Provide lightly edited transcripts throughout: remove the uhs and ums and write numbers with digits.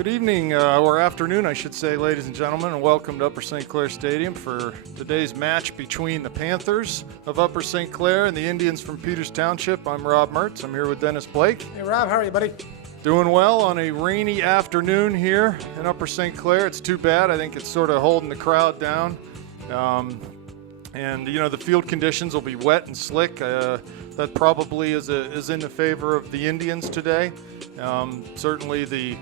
Good evening, or afternoon, I should say, ladies and gentlemen, and welcome to Upper St. Clair Stadium for today's match between the Panthers of Upper St. Clair and the Indians from Peters Township. I'm Rob Mertz. I'm here with Dennis Blake. Hey, Rob. How are you, buddy? Doing well on a rainy afternoon here in Upper St. Clair. It's too bad. I think it's sort of holding the crowd down. And, you know, the field conditions will be wet and slick. That probably is in the favor of the Indians today. Certainly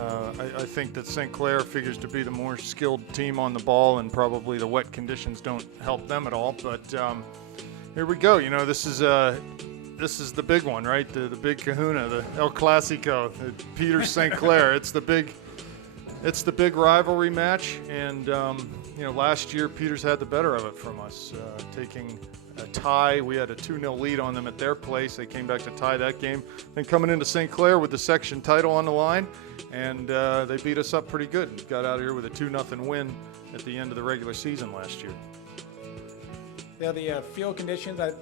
I think that St. Clair figures to be the more skilled team on the ball, and probably the wet conditions don't help them at all. But here we go. You know, this is the big one, right? The big kahuna, the El Clasico, the Peters St. Clair. It's the big rivalry match, and you know, last year Peters had the better of it from us, taking a tie. We had a 2-0 lead on them at their place. They came back to tie that game. Then coming into St. Clair with the section title on the line, and they beat us up pretty good. Got out of here with a 2-0 win at the end of the regular season last year. Yeah, the field conditions that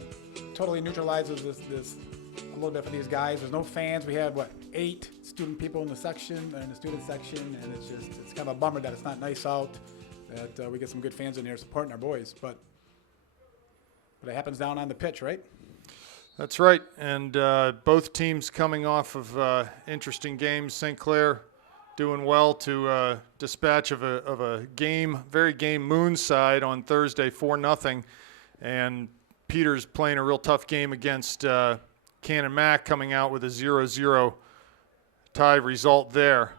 totally neutralizes this a little bit for these guys. There's no fans. We have 8 student people in the section, in the student section, and it's kind of a bummer that it's not nice out. That we get some good fans in here supporting our boys, but it happens down on the pitch, right? That's right, and both teams coming off of interesting games. St. Clair doing well to dispatch of a game, very game moonside on Thursday, 4-0, and Peters playing a real tough game against Cannon Mac, coming out with a 0-0 tie result there.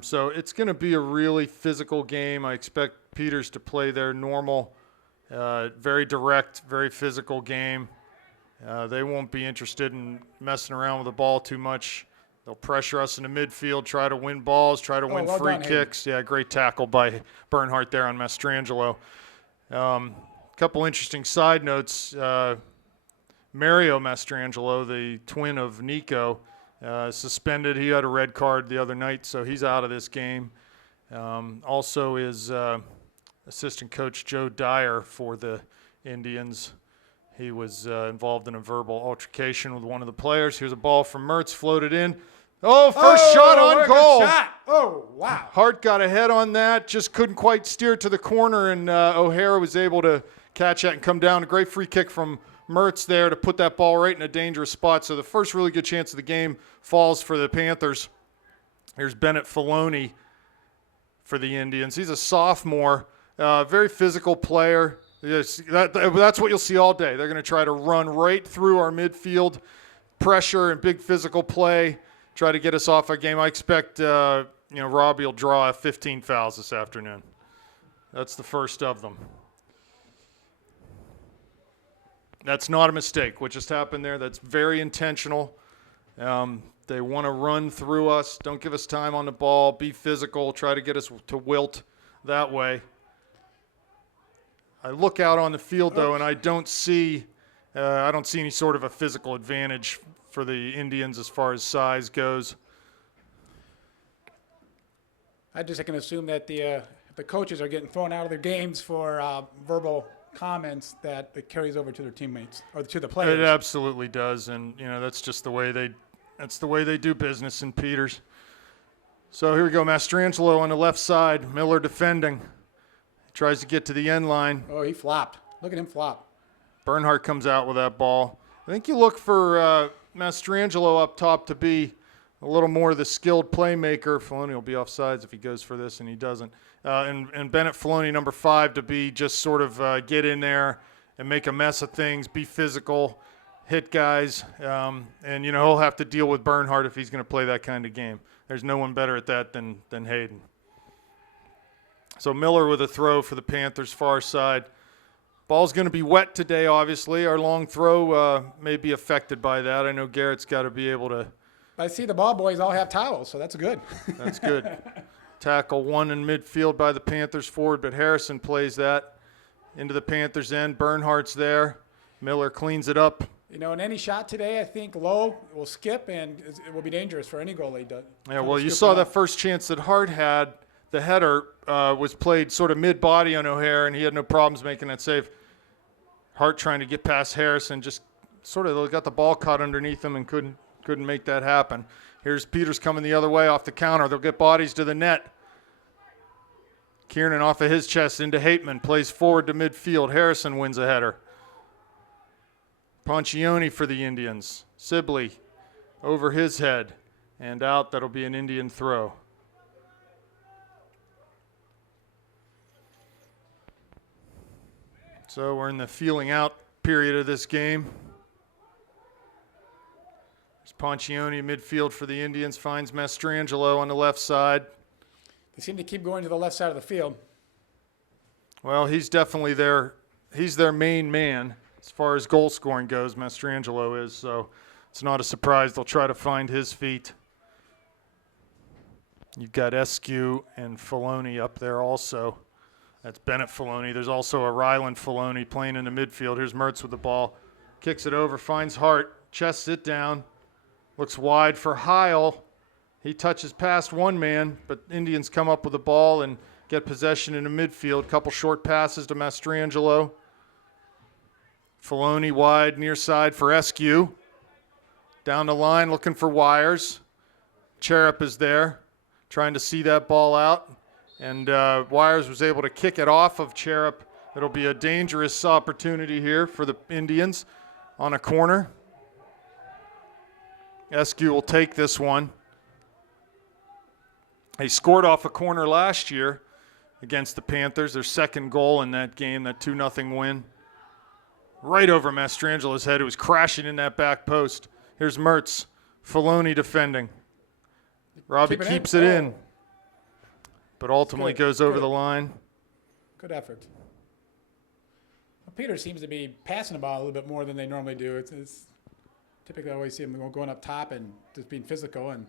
So it's going to be a really physical game. I expect Peters to play their normal, very direct, very physical game. They won't be interested in messing around with the ball too much. They'll pressure us in the midfield, try to win balls, try to win free kicks. Yeah, great tackle by Bernhardt there on Mastrangelo. Couple interesting side notes. Mario Mastrangelo, the twin of Nico, suspended. He had a red card the other night, so he's out of this game. Also is assistant coach Joe Dyer for the Indians. He was involved in a verbal altercation with one of the players. Here's a ball from Mertz, floated in. Oh, first shot on goal. Shot. Oh, wow. Hart got ahead on that, just couldn't quite steer to the corner, and O'Hara was able to catch that and come down. A great free kick from Mertz there to put that ball right in a dangerous spot. So the first really good chance of the game falls for the Panthers. Here's Bennett Filoni for the Indians. He's a sophomore, very physical player. Yes, that's what you'll see all day. They're going to try to run right through our midfield, pressure and big physical play, try to get us off our game. I expect Robbie will draw 15 fouls this afternoon. That's the first of them. That's not a mistake. What just happened there, that's very intentional. They want to run through us. Don't give us time on the ball. Be physical. Try to get us to wilt that way. I look out on the field, though, and I don't see any sort of a physical advantage for the Indians as far as size goes. I just can assume that the coaches are getting thrown out of their games for verbal comments that it carries over to their teammates or to the players. It absolutely does, and that's just the way they do business in Peters. So here we go, Mastrangelo on the left side, Miller defending. Tries to get to the end line. Oh, he flopped. Look at him flop. Bernhardt comes out with that ball. I think you look for Mastrangelo up top to be a little more the skilled playmaker. Filoni will be offsides if he goes for this, and he doesn't. And Bennett Filoni, number 5, to be just sort of get in there and make a mess of things, be physical, hit guys. And, he'll have to deal with Bernhardt if he's going to play that kind of game. There's no one better at that than Hayden. So Miller with a throw for the Panthers far side. Ball's going to be wet today, obviously. Our long throw may be affected by that. I know Garrett's got to be able to. I see the ball boys all have towels, so that's good. That's good. Tackle one in midfield by the Panthers forward, but Harrison plays that into the Panthers end. Bernhardt's there. Miller cleans it up. In any shot today, I think Lowe will skip, and it will be dangerous for any goalie. Yeah, well, you saw that first chance that Hart had. The header was played sort of mid-body on O'Hara, and he had no problems making that save. Hart trying to get past Harrison, just sort of got the ball caught underneath him and couldn't make that happen. Here's Peters coming the other way off the counter. They'll get bodies to the net. Kiernan off of his chest into Hateman. Plays forward to midfield. Harrison wins a header. Poncioni for the Indians. Sibley over his head and out. That'll be an Indian throw. So we're in the feeling out period of this game. There's Poncioni midfield for the Indians. Finds Mastrangelo on the left side. They seem to keep going to the left side of the field. Well, he's definitely he's their main man as far as goal scoring goes, Mastrangelo is, so it's not a surprise they'll try to find his feet. You've got Eskew and Filoni up there also. That's Bennett Filoni. There's also a Ryland Filoni playing in the midfield. Here's Mertz with the ball. Kicks it over, finds Hart, chests it down, looks wide for Heil. He touches past one man, but Indians come up with the ball and get possession in the midfield. Couple short passes to Mastrangelo. Filoni wide, near side for Eskew. Down the line, looking for Wires. Cherub is there, trying to see that ball out. And Wires was able to kick it off of Cherub. It'll be a dangerous opportunity here for the Indians on a corner. Eskew will take this one. They scored off a corner last year against the Panthers, their second goal in that game, that 2-0 win. Right over Mastrangelo's head, who was crashing in that back post. Here's Mertz, Filoni defending. Robbie keeps it in, but ultimately goes over the line. Good effort. Well, Peter seems to be passing the ball a little bit more than they normally do. It's typically I always see them going up top and just being physical. And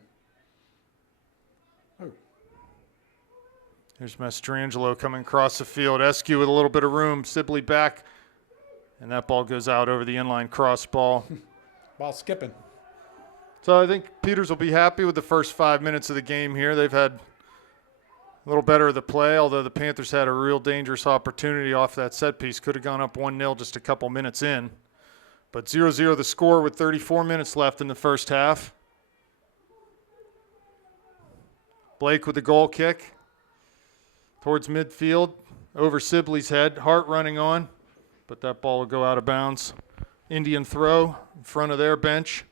here's Mastrangelo coming across the field. Eskew with a little bit of room. Sibley back. And that ball goes out over the inline cross ball. Ball skipping. So I think Peters will be happy with the first 5 minutes of the game here. They've had a little better of the play, although the Panthers had a real dangerous opportunity off that set piece. Could have gone up 1-0 just a couple minutes in. But 0-0 the score with 34 minutes left in the first half. Blake with the goal kick towards midfield, over Sibley's head. Hart running on, but that ball will go out of bounds. Indian throw in front of their bench.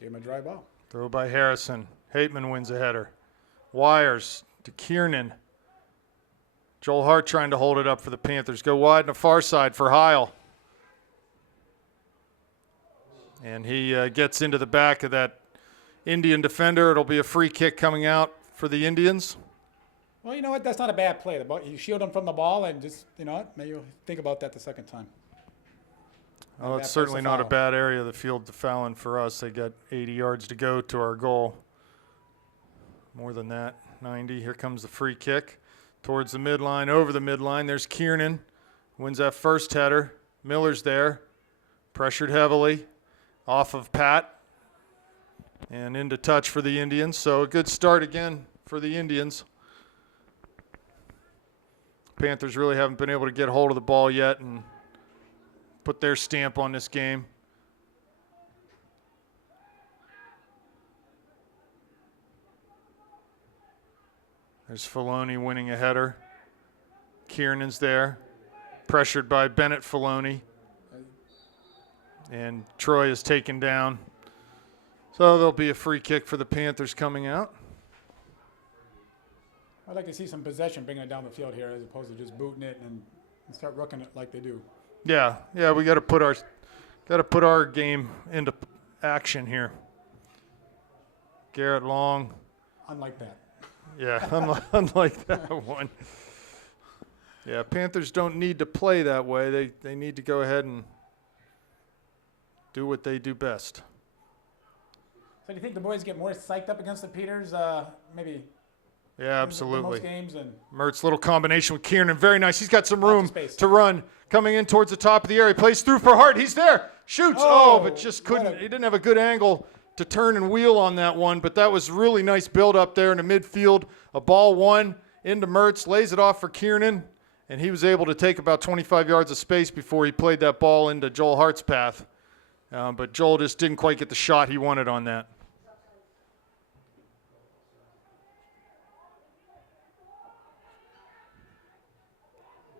Give him a dry ball. Throw by Harrison. Hateman wins a header. Wires to Kiernan. Joel Hart trying to hold it up for the Panthers. Go wide on the far side for Heil. And he gets into the back of that Indian defender. It'll be a free kick coming out for the Indians. Well, you know what? That's not a bad play. You shield them from the ball and just, you know what? Maybe you'll think about that the second time. Well, it's certainly not a bad area of the field to foul in for us. They got 80 yards to go to our goal. More than that, 90. Here comes the free kick towards the midline, over the midline. There's Kiernan, wins that first header. Miller's there, pressured heavily, off of Pat, and into touch for the Indians. So a good start again for the Indians. Panthers really haven't been able to get hold of the ball yet and put their stamp on this game. There's Filoni winning a header. Kiernan's there, pressured by Bennett Filoni. And Troy is taken down. So there'll be a free kick for the Panthers coming out. I'd like to see some possession bringing it down the field here as opposed to just booting it and start rooking it like they do. Yeah, we got to put our game into action here. Garrett Long. Unlike that. Yeah, unlike that one. Yeah, Panthers don't need to play that way. They need to go ahead and do what they do best. So do you think the boys get more psyched up against the Peters? Maybe. Yeah, absolutely. Most games and Mertz, little combination with Kiernan. Very nice. He's got some room to run. Coming in towards the top of the area. Plays through for Hart. He's there. Shoots. But just couldn't. He didn't have a good angle to turn and wheel on that one. But that was really nice build up there in the midfield. A ball one into Mertz. Lays it off for Kiernan. and he was able to take about 25 yards of space before he played that ball into Joel Hart's path. But Joel just didn't quite get the shot he wanted on that.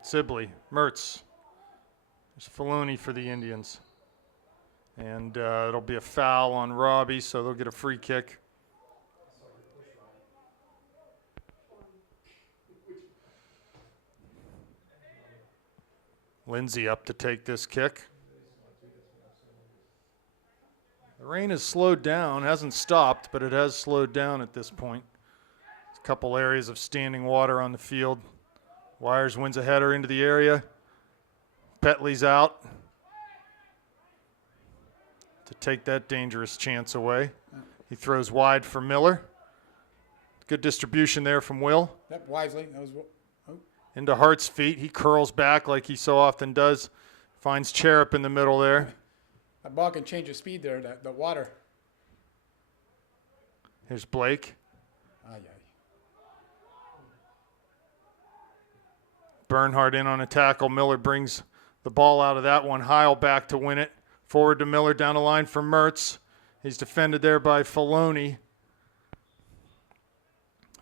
Sibley, Mertz. There's Filoni for the Indians. And it'll be a foul on Robbie, so they'll get a free kick. Lindsay up to take this kick. The rain has slowed down, hasn't stopped, but it has slowed down at this point. There's a couple areas of standing water on the field. Wires wins a header into the area. Petley's out to take that dangerous chance away. He throws wide for Miller. Good distribution there from Will. Yep, wisely. That was, Into Hart's feet. He curls back like he so often does. Finds Cherub in the middle there. that ball can change the speed there, the water. Here's Blake. Aye, aye. Bernhardt in on a tackle. Miller brings the ball out of that one. Heil back to win it. Forward to Miller, down the line for Mertz. He's defended there by Filoni.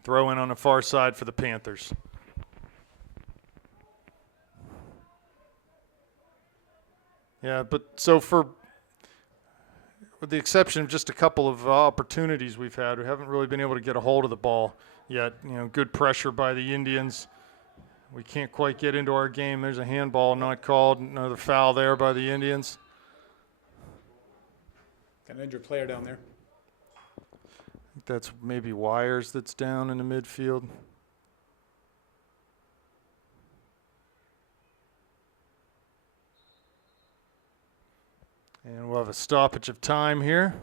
Throw in on the far side for the Panthers. Yeah, but so with the exception of just a couple of opportunities we've had, we haven't really been able to get a hold of the ball yet. You know, good pressure by the Indians. We can't quite get into our game. There's a handball not called. Another foul there by the Indians. Got an injured player down there. I think that's maybe Wires that's down in the midfield. And we'll have a stoppage of time here.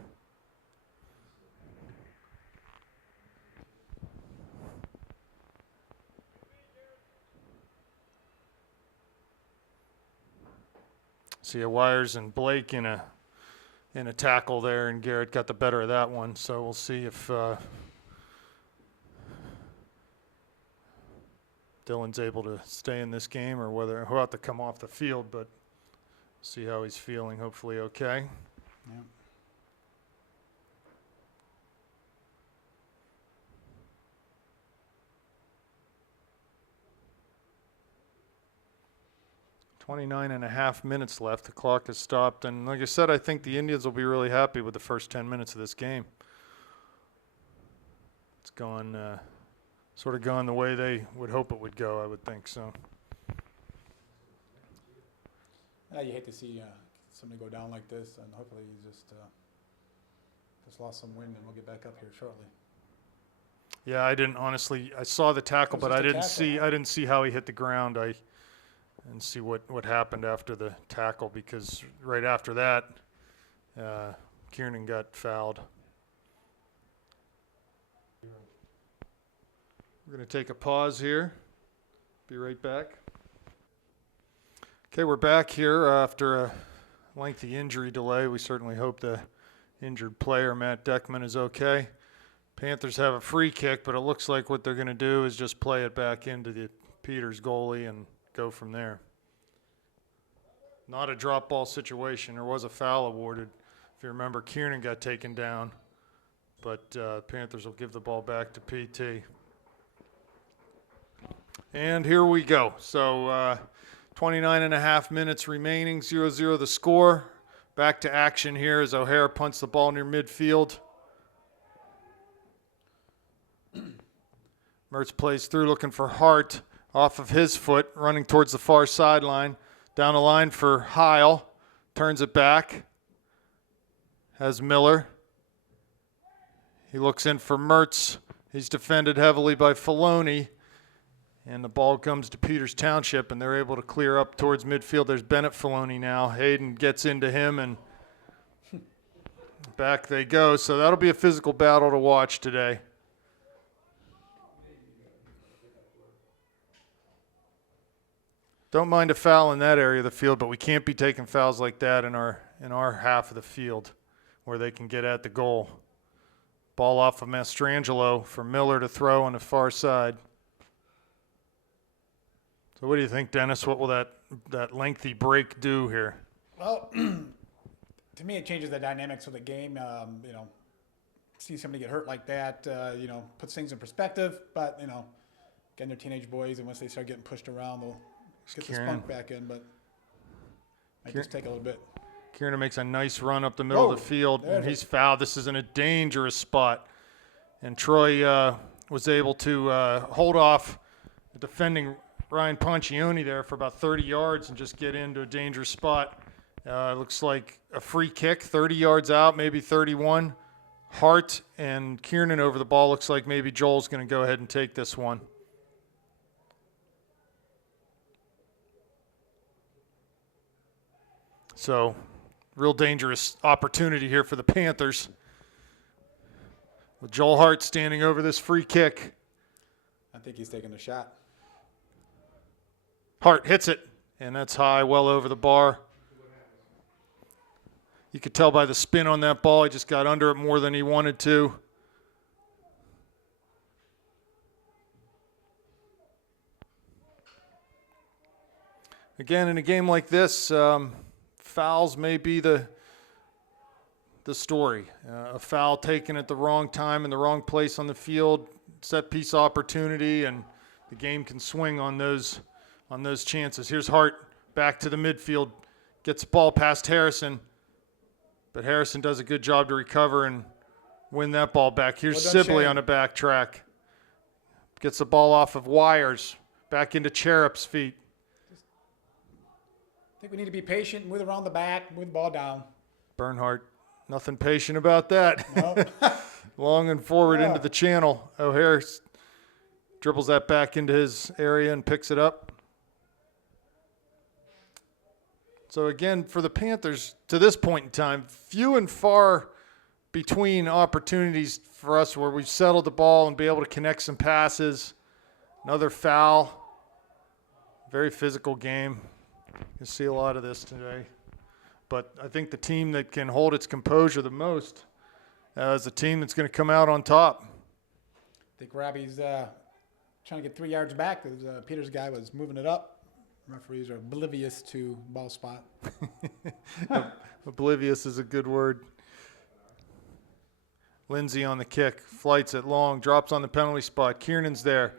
See Wires and Blake in a tackle there, and Garrett got the better of that one. So we'll see if Dylan's able to stay in this game or whether he'll have to come off the field, but see how he's feeling. Hopefully okay. Yeah. .5 minutes left. The clock has stopped. And like I said, I think the Indians will be really happy with the first 10 minutes of this game. It's gone, sort of gone the way they would hope it would go, I would think so. You hate to see somebody go down like this, and hopefully he just lost some wind, and we'll get back up here shortly. Yeah, I didn't honestly. I saw the tackle, but I didn't see how he hit the ground. I didn't see what happened after the tackle, because right after that, Kiernan got fouled. We're going to take a pause here. Be right back. Okay, we're back here after a lengthy injury delay. We certainly hope the injured player, Matt Deckman, is okay. Panthers have a free kick, but it looks like what they're going to do is just play it back into the Peters goalie and go from there. Not a drop ball situation. There was a foul awarded. If you remember, Kiernan got taken down, but Panthers will give the ball back to PT. And here we go. So 29.5 minutes remaining, 0-0 the score. Back to action here as O'Hare punts the ball near midfield. Mertz plays through looking for Hart off of his foot, running towards the far sideline. Down the line for Heil. Turns it back. Has Miller. He looks in for Mertz. He's defended heavily by Filoni. And the ball comes to Peters Township, and they're able to clear up towards midfield. There's Bennett Filoni now. Hayden gets into him, and back they go. So that'll be a physical battle to watch today. Don't mind a foul in that area of the field, but we can't be taking fouls like that in our half of the field where they can get at the goal. Ball off of Mastrangelo for Miller to throw on the far side. So what do you think, Dennis? What will that lengthy break do here? Well, to me, it changes the dynamics of the game. See somebody get hurt like that, puts things in perspective. But, again, they're teenage boys, and once they start getting pushed around, they'll get the spunk back in. But might just take a little bit. Kiernan makes a nice run up the middle of the field, and he's fouled. This is in a dangerous spot. And Troy was able to hold off the defending Ryan Poncioni there for about 30 yards and just get into a dangerous spot. Looks like a free kick, 30 yards out, maybe 31. Hart and Kiernan over the ball. Looks like maybe Joel's going to go ahead and take this one. So, real dangerous opportunity here for the Panthers. With Joel Hart standing over this free kick. I think he's taking a shot. Hart hits it, and that's high, well over the bar. You could tell by the spin on that ball, he just got under it more than he wanted to. Again, in a game like this, fouls may be the story. A foul taken at the wrong time in the wrong place on the field, set piece opportunity, and the game can swing on those chances. Here's Hart back to the midfield, gets the ball past Harrison, but Harrison does a good job to recover and win that ball back. Here's Sibley on a back track. Gets the ball off of Wires, back into Cherup's feet. I think we need to be patient, move around the back, move the ball down. Bernhardt, nothing patient about that. Nope. Long and forward into the channel. O'Hare dribbles that back into his area and picks it up. So again, for the Panthers, to this point in time, few and far between opportunities for us where we've settled the ball and be able to connect some passes. Another foul. Very physical game. You see a lot of this today. But I think the team that can hold its composure the most is the team that's going to come out on top. I think Robbie's trying to get 3 yards back because Peter's guy was moving it up. Referees are oblivious to ball spot. Oblivious is a good word. Lindsay on the kick, flights it long, drops on the penalty spot. Kiernan's there,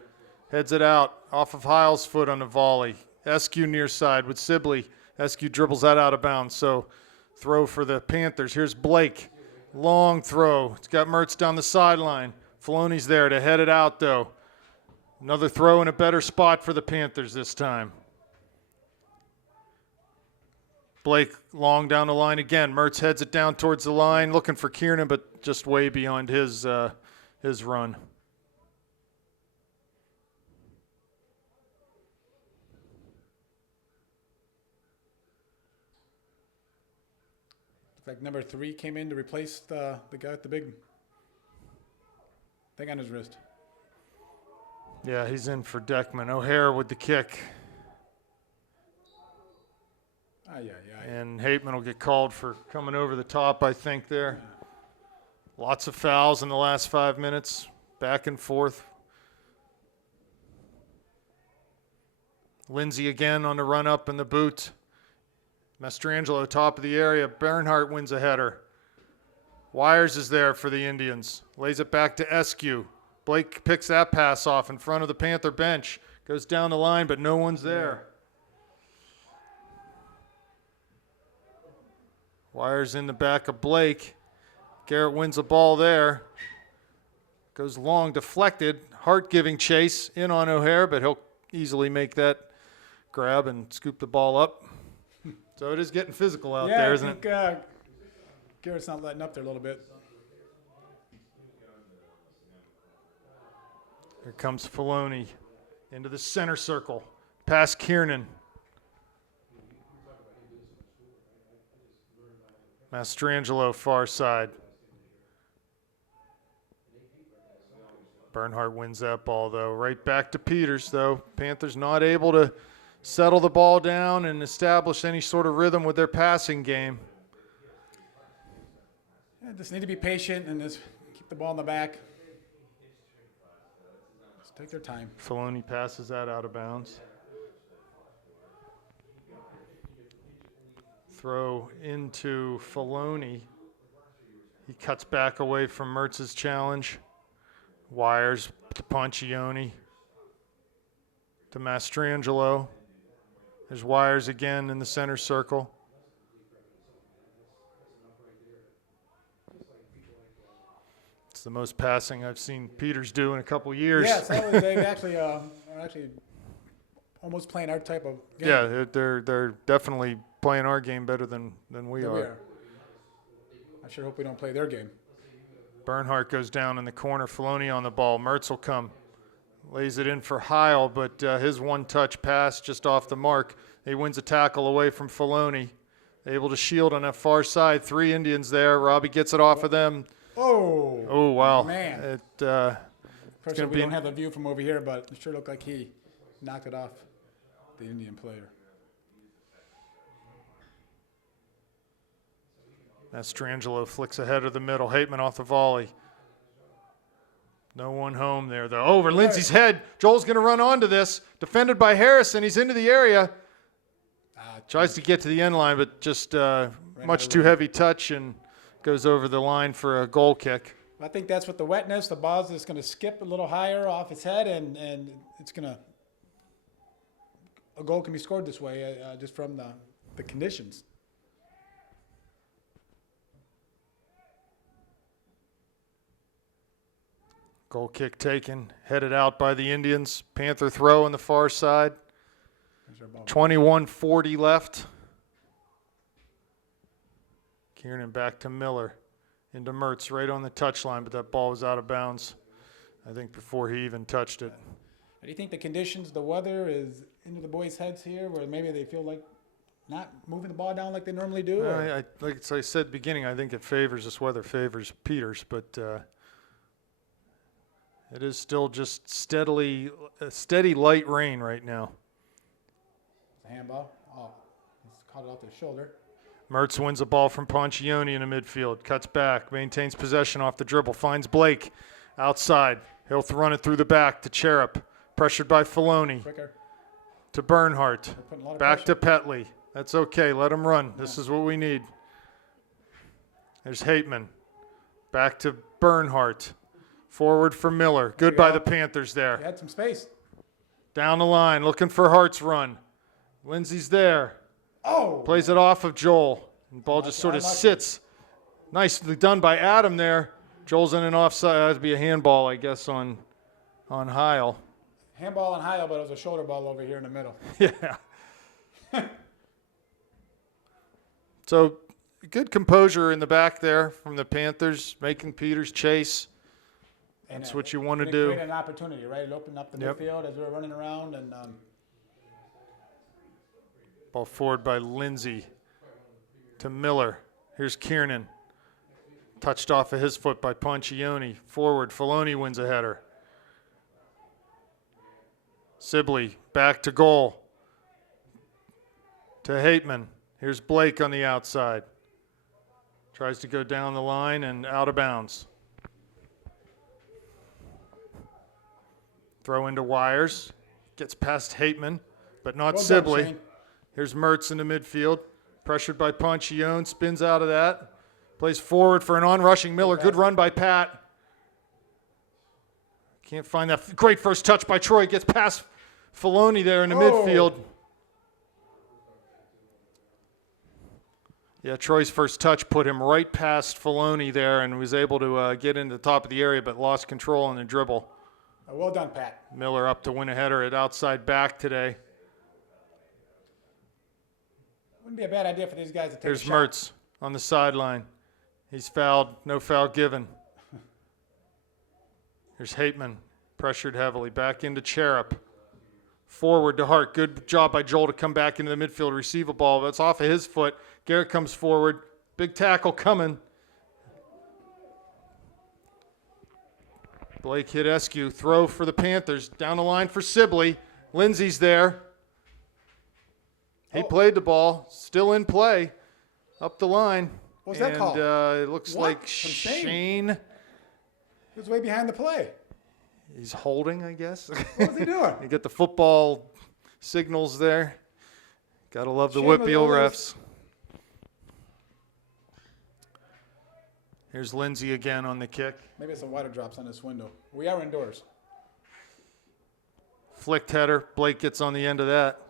heads it out, off of Heil's foot on the volley. Eskew near side with Sibley. Eskew dribbles that out of bounds, so throw for the Panthers. Here's Blake, long throw. It's got Mertz down the sideline. Filoni's there to head it out, though. Another throw in a better spot for the Panthers this time. Blake long down the line again. Mertz heads it down towards the line, looking for Kiernan, but just way beyond his run. Looks like number 3 came in to replace the guy with the big thing on his wrist. Yeah, he's in for Deckman. O'Hare with the kick. And Hateman will get called for coming over the top, I think, there. Lots of fouls in the last 5 minutes, back and forth. Lindsay again on the run-up in the boot. Mastrangelo top of the area. Bernhardt wins a header. Wires is there for the Indians. Lays it back to Eskew. Blake picks that pass off in front of the Panther bench. Goes down the line, but no one's there. Wires in the back of Blake. Garrett wins the ball there. Goes long, deflected. Hart giving chase in on O'Hare, but he'll easily make that grab and scoop the ball up. So it is getting physical out there, isn't it? Garrett's not letting up there a little bit. Here comes Filoni into the center circle. Past Kiernan. Mastrangelo far side. Bernhardt wins that ball, though. Right back to Peters, though. Panthers not able to settle the ball down and establish any sort of rhythm with their passing game. Yeah, just need to be patient and just keep the ball in the back. Just take their time. Filoni passes that out of bounds. Throw into Filoni. He cuts back away from Mertz's challenge. Wires to Ponchione. To Mastrangelo. There's Wires again in the center circle. It's the most passing I've seen Peters do in a couple years. Yeah, so they actually are almost playing our type of game. Yeah, they're definitely playing our game better than we are. I sure hope we don't play their game. Bernhardt goes down in the corner. Filoni on the ball. Mertz will come. Lays it in for Heil, but his one-touch pass just off the mark. He wins a tackle away from Filoni. Able to shield on that far side. 3 Indians there. Robbie gets it off of them. Oh, wow. Man. Of course, we don't have the view from over here, but it sure looked like he knocked it off the Indian player. Mastrangelo flicks ahead of the middle. Hateman off the volley. No one home there, though. Over Lindsey's head. Joel's going to run onto this. Defended by Harrison. He's into the area. Tries to get to the end line, but just much too heavy touch and goes over the line for a goal kick. I think that's what the wetness. The ball's just going to skip a little higher off his head, and it's going to – a goal can be scored this way just from the conditions. Goal kick taken, headed out by the Indians. Panther throw on the far side. 21:40 left. Kiernan back to Miller. Into Mertz right on the touchline, but that ball was out of bounds, I think, before he even touched it. Do you think the conditions, the weather is into the boys' heads here, where maybe they feel like not moving the ball down like they normally do? Like I said at the beginning, I think it favors this weather, favors Peters, but it is still just steady light rain right now. It's a handball. Oh, he's caught it off the shoulder. Mertz wins the ball from Ponchione in the midfield. Cuts back, maintains possession off the dribble, finds Blake outside. He'll run it through the back to Cherub. Pressured by Filoni. Quicker. To Bernhardt. Back pressure. to Petley. That's okay. Let him run. This is what we need. There's Hateman. Back to Bernhardt. Forward for Miller. Good by the Panthers there. He had some space. Down the line, looking for Hart's run. Lindsey's there. Oh! Plays it off of Joel. And ball just sort of sits. Nicely done by Adam there. Joel's in an offside. That would be a handball, I guess, on Heil. Handball on Heil, but it was a shoulder ball over here in the middle. Yeah. So good composure in the back there from the Panthers, making Peters chase. That's what you want to do. Create an opportunity, right? It opened up the midfield as we were running around. And ball forward by Lindsey to Miller. Here's Kiernan. Touched off of his foot by Ponchione. Forward, Filoni wins a header. Sibley back to goal. To Hateman. Here's Blake on the outside. Tries to go down the line and out of bounds. Throw into Wires. Gets past Hateman, but not Sibley. Shane. Here's Mertz in the midfield. Pressured by Ponchione. Spins out of that. Plays forward for an on-rushing Miller. Good run by Pat. Can't find that. Great first touch by Troy. Gets past Filoni there in the midfield. Yeah, Troy's first touch put him right past Filoni there and was able to get into the top of the area, but lost control on the dribble. Well done, Pat. Miller up to win a header at outside back today. Wouldn't be a bad idea for these guys to take There's a shot. Mertz on the sideline. He's fouled. No foul given. Here's Hateman. Pressured heavily. Back into Cherub. Forward to Hart. Good job by Joel to come back into the midfield, receive a ball. That's off of his foot. Garrett comes forward. Big tackle coming. Blake hit Eskew. Throw for the Panthers. Down the line for Sibley. Lindsey's there. He played the ball. Still in play. Up the line. What was that called? It looks What? like From Shane? Shane. He was way behind the play. He's holding, I guess. What was he doing? You get the football signals there. Gotta love the Shane whip was heel always- refs. Here's Lindsay again on the kick. Maybe some water drops on this window. We are indoors. Flicked header. Blake gets on the end of that.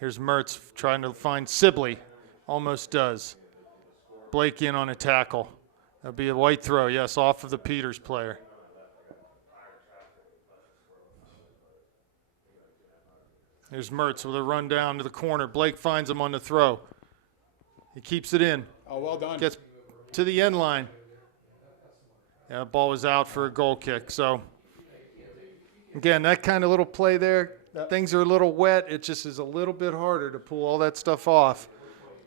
Here's Mertz trying to find Sibley. Almost does. Blake in on a tackle. That'll be a white throw, yes, off of the Peters player. There's Mertz with a run down to the corner. Blake finds him on the throw. He keeps it in. Oh, well done. Gets to the end line. Yeah, the ball was out for a goal kick. So, again, that kind of little play there, things are a little wet. It just is a little bit harder to pull all that stuff off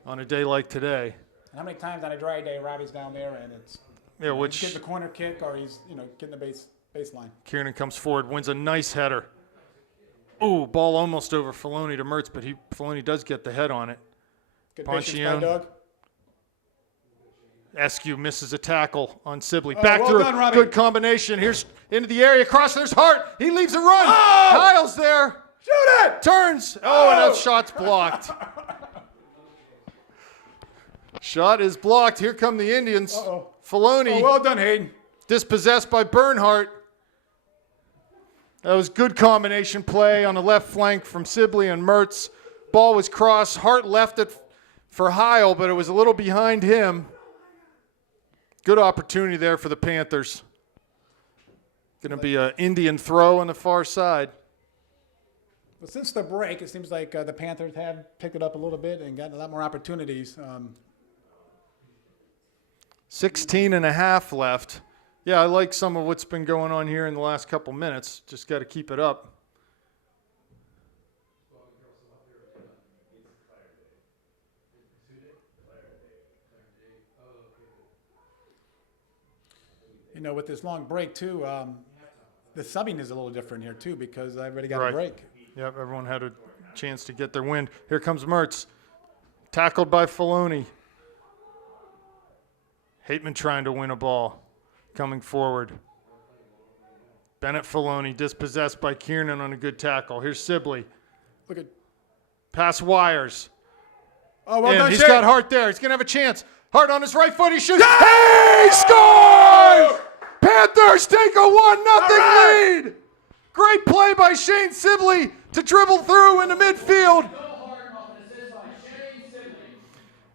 on a day like today. And how many times on a dry day Robbie's down there and it's Which he's getting the corner kick or he's getting the baseline. Kieran comes forward, wins a nice header. Ooh, ball almost over Filoni to Mertz, but Filoni does get the head on it. Good patience by Doug. Eskew misses a tackle on Sibley. Oh, Back well through. done, Robbie. Good combination. Here's into the area. Cross. There's Hart. He leaves a run. Oh! Kyle's there. Shoot it! Turns. Oh, and that shot's blocked. Shot is blocked. Here come the Indians. Uh-oh. Filoni. Oh, well done, Hayden. Dispossessed by Bernhardt. That was good combination play on the left flank from Sibley and Mertz. Ball was crossed. Hart left it for Heil, but it was a little behind him. Good opportunity there for the Panthers. Going to be an Indian throw on the far side. But since the break, it seems like the Panthers have picked it up a little bit and gotten a lot more opportunities. 16 and a half left. Yeah, I like some of what's been going on here in the last couple minutes. Just got to keep it up. With this long break, too, the subbing is a little different here, too, because everybody got a break. Yep, everyone had a chance to get their wind. Here comes Mertz. Tackled by Filoni. Hateman trying to win a ball. Coming forward. Bennett Filoni dispossessed by Kiernan on a good tackle. Here's Sibley. Look at. Pass Wires. Oh, well done, he's Shane. got Hart there. He's going to have a chance. Hart on his right foot. He shoots. Hey, he scores! Panthers take a 1-0 lead. Great play by Shane Sibley to dribble through in the midfield.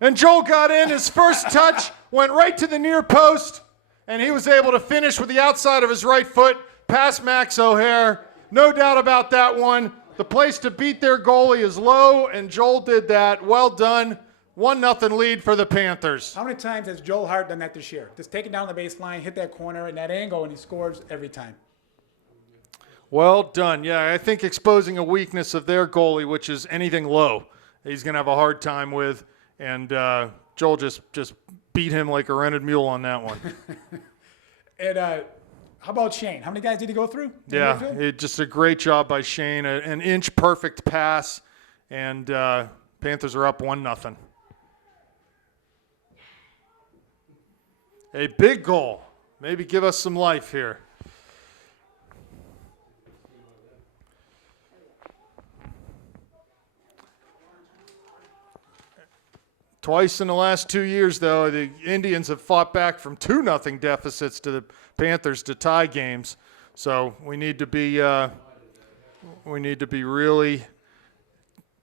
And Joel got in. His first touch went right to the near post, and he was able to finish with the outside of his right foot past Max O'Hare. No doubt about that one. The place to beat their goalie is low, and Joel did that. Well done. 1-0 lead for the Panthers. How many times has Joel Hart done that this year? Just take it down the baseline, hit that corner and that angle, and he scores every time. Well done. Yeah, I think exposing a weakness of their goalie, which is anything low, he's going to have a hard time with. And Joel just beat him like a rented mule on that one. And how about Shane? How many guys did he go through? Yeah, just a great job by Shane. An inch perfect pass, and Panthers are up 1-0. A big goal. Maybe give us some life here. Twice in the last 2 years, though, the Indians have fought back from 2-0 deficits to the Panthers to tie games. So we need to be really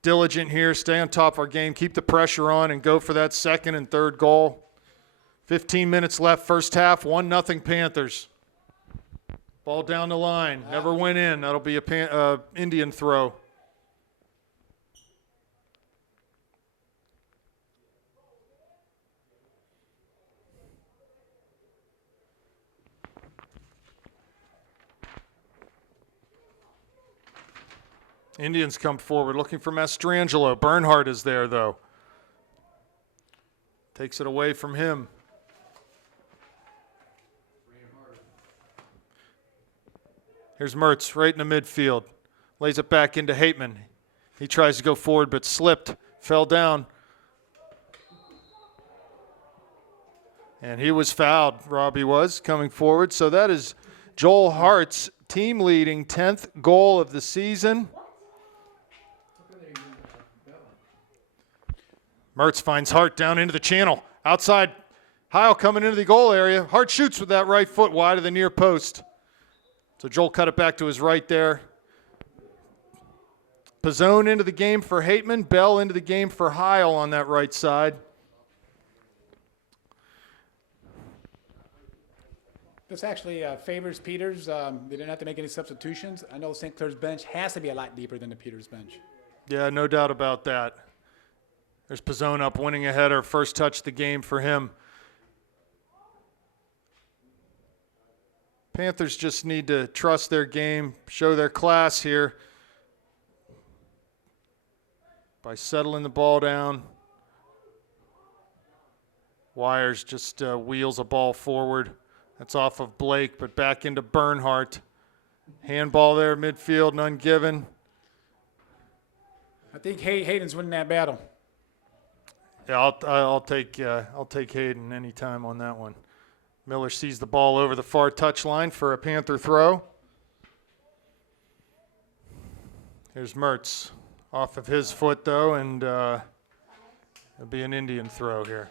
diligent here, stay on top of our game, keep the pressure on, and go for that second and third goal. 15 minutes left, first half, 1-0 Panthers. Ball down the line, never went in. That'll be a Indian throw. Indians come forward looking for Mastrangelo. Bernhardt is there, though. Takes it away from him. Here's Mertz right in the midfield. Lays it back into Hateman. He tries to go forward but slipped, fell down. And he was fouled, Robbie was, coming forward. So that is Joel Hart's team-leading 10th goal of the season. Mertz finds Hart down into the channel. Outside, Heil coming into the goal area. Hart shoots with that right foot wide of the near post. So Joel cut it back to his right there. Pizzone into the game for Hateman. Bell into the game for Heil on that right side. This actually favors Peters. They didn't have to make any substitutions. I know St. Clair's bench has to be a lot deeper than the Peters bench. Yeah, no doubt about that. There's Pizzone up, winning a header. First touch of the game for him. Panthers just need to trust their game, show their class here by settling the ball down. Wires just wheels a ball forward. That's off of Blake, but back into Bernhardt. Handball there, midfield, none given. I think Hayden's winning that battle. Yeah, I'll take Hayden anytime on that one. Miller sees the ball over the far touchline for a Panther throw. Here's Mertz off of his foot, though, and it'll be an Indian throw here.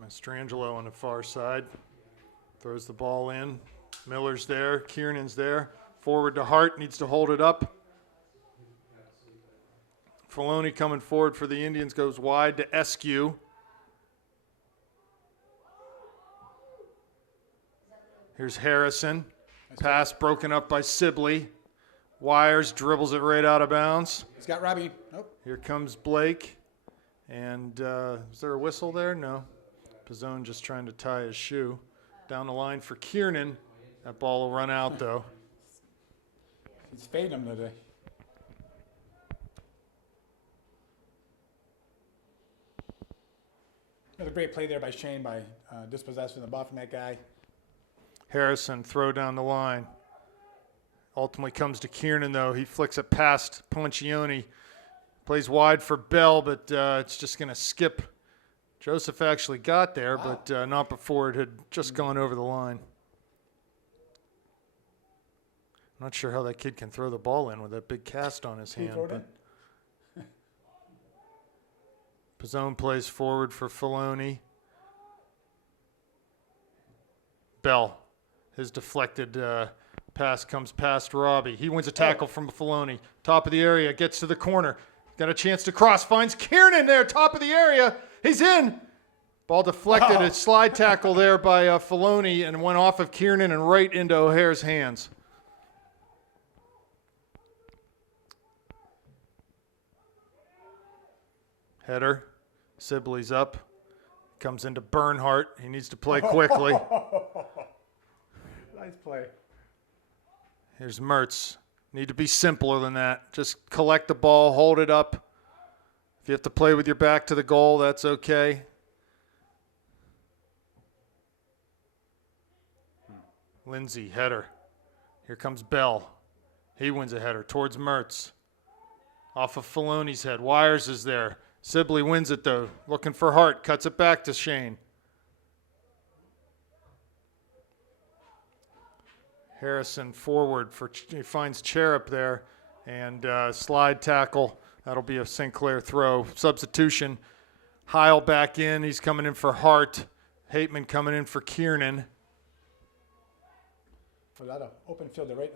Mastrangelo on the far side throws the ball in. Miller's there. Kiernan's there. Forward to Hart. Needs to hold it up. Filoni coming forward for the Indians. Goes wide to Eskew. Here's Harrison. Pass broken up by Sibley. Wires dribbles it right out of bounds. He's got Robbie. Nope. Here comes Blake. And is there a whistle there? No. Pizzone just trying to tie his shoe. Down the line for Kiernan. That ball will run out, though. He's fading him today. Another great play there by Shane by dispossessing the ball from that guy. Harrison, throw down the line. Ultimately comes to Kiernan, though. He flicks it past Poncioni. Plays wide for Bell, but it's just going to skip. Joseph actually got there, but not before it had just gone over the line. I'm not sure how that kid can throw the ball in with that big cast on his hand. But Pizzone plays forward for Filoni. Bell, his deflected pass comes past Robbie. He wins a tackle from Filoni. Top of the area, gets to the corner. Got a chance to cross, finds Kiernan there, top of the area. He's in. Ball deflected, a slide tackle there by Filoni and went off of Kiernan and right into O'Hare's hands. Header. Sibley's up. Comes into Bernhardt. He needs to play quickly. Nice play. Here's Mertz. Need to be simpler than that. Just collect the ball, hold it up. If you have to play with your back to the goal, that's okay. Lindsay, header. Here comes Bell. He wins a header towards Mertz. Off of Filoni's head. Wires is there. Sibley wins it, though. Looking for Hart. Cuts it back to Shane. Harrison forward. He finds Cherub there. And slide tackle. That'll be a St. Clair throw. Substitution. Heil back in. He's coming in for Hart. Hateman coming in for Kiernan. A lot of open field there, right?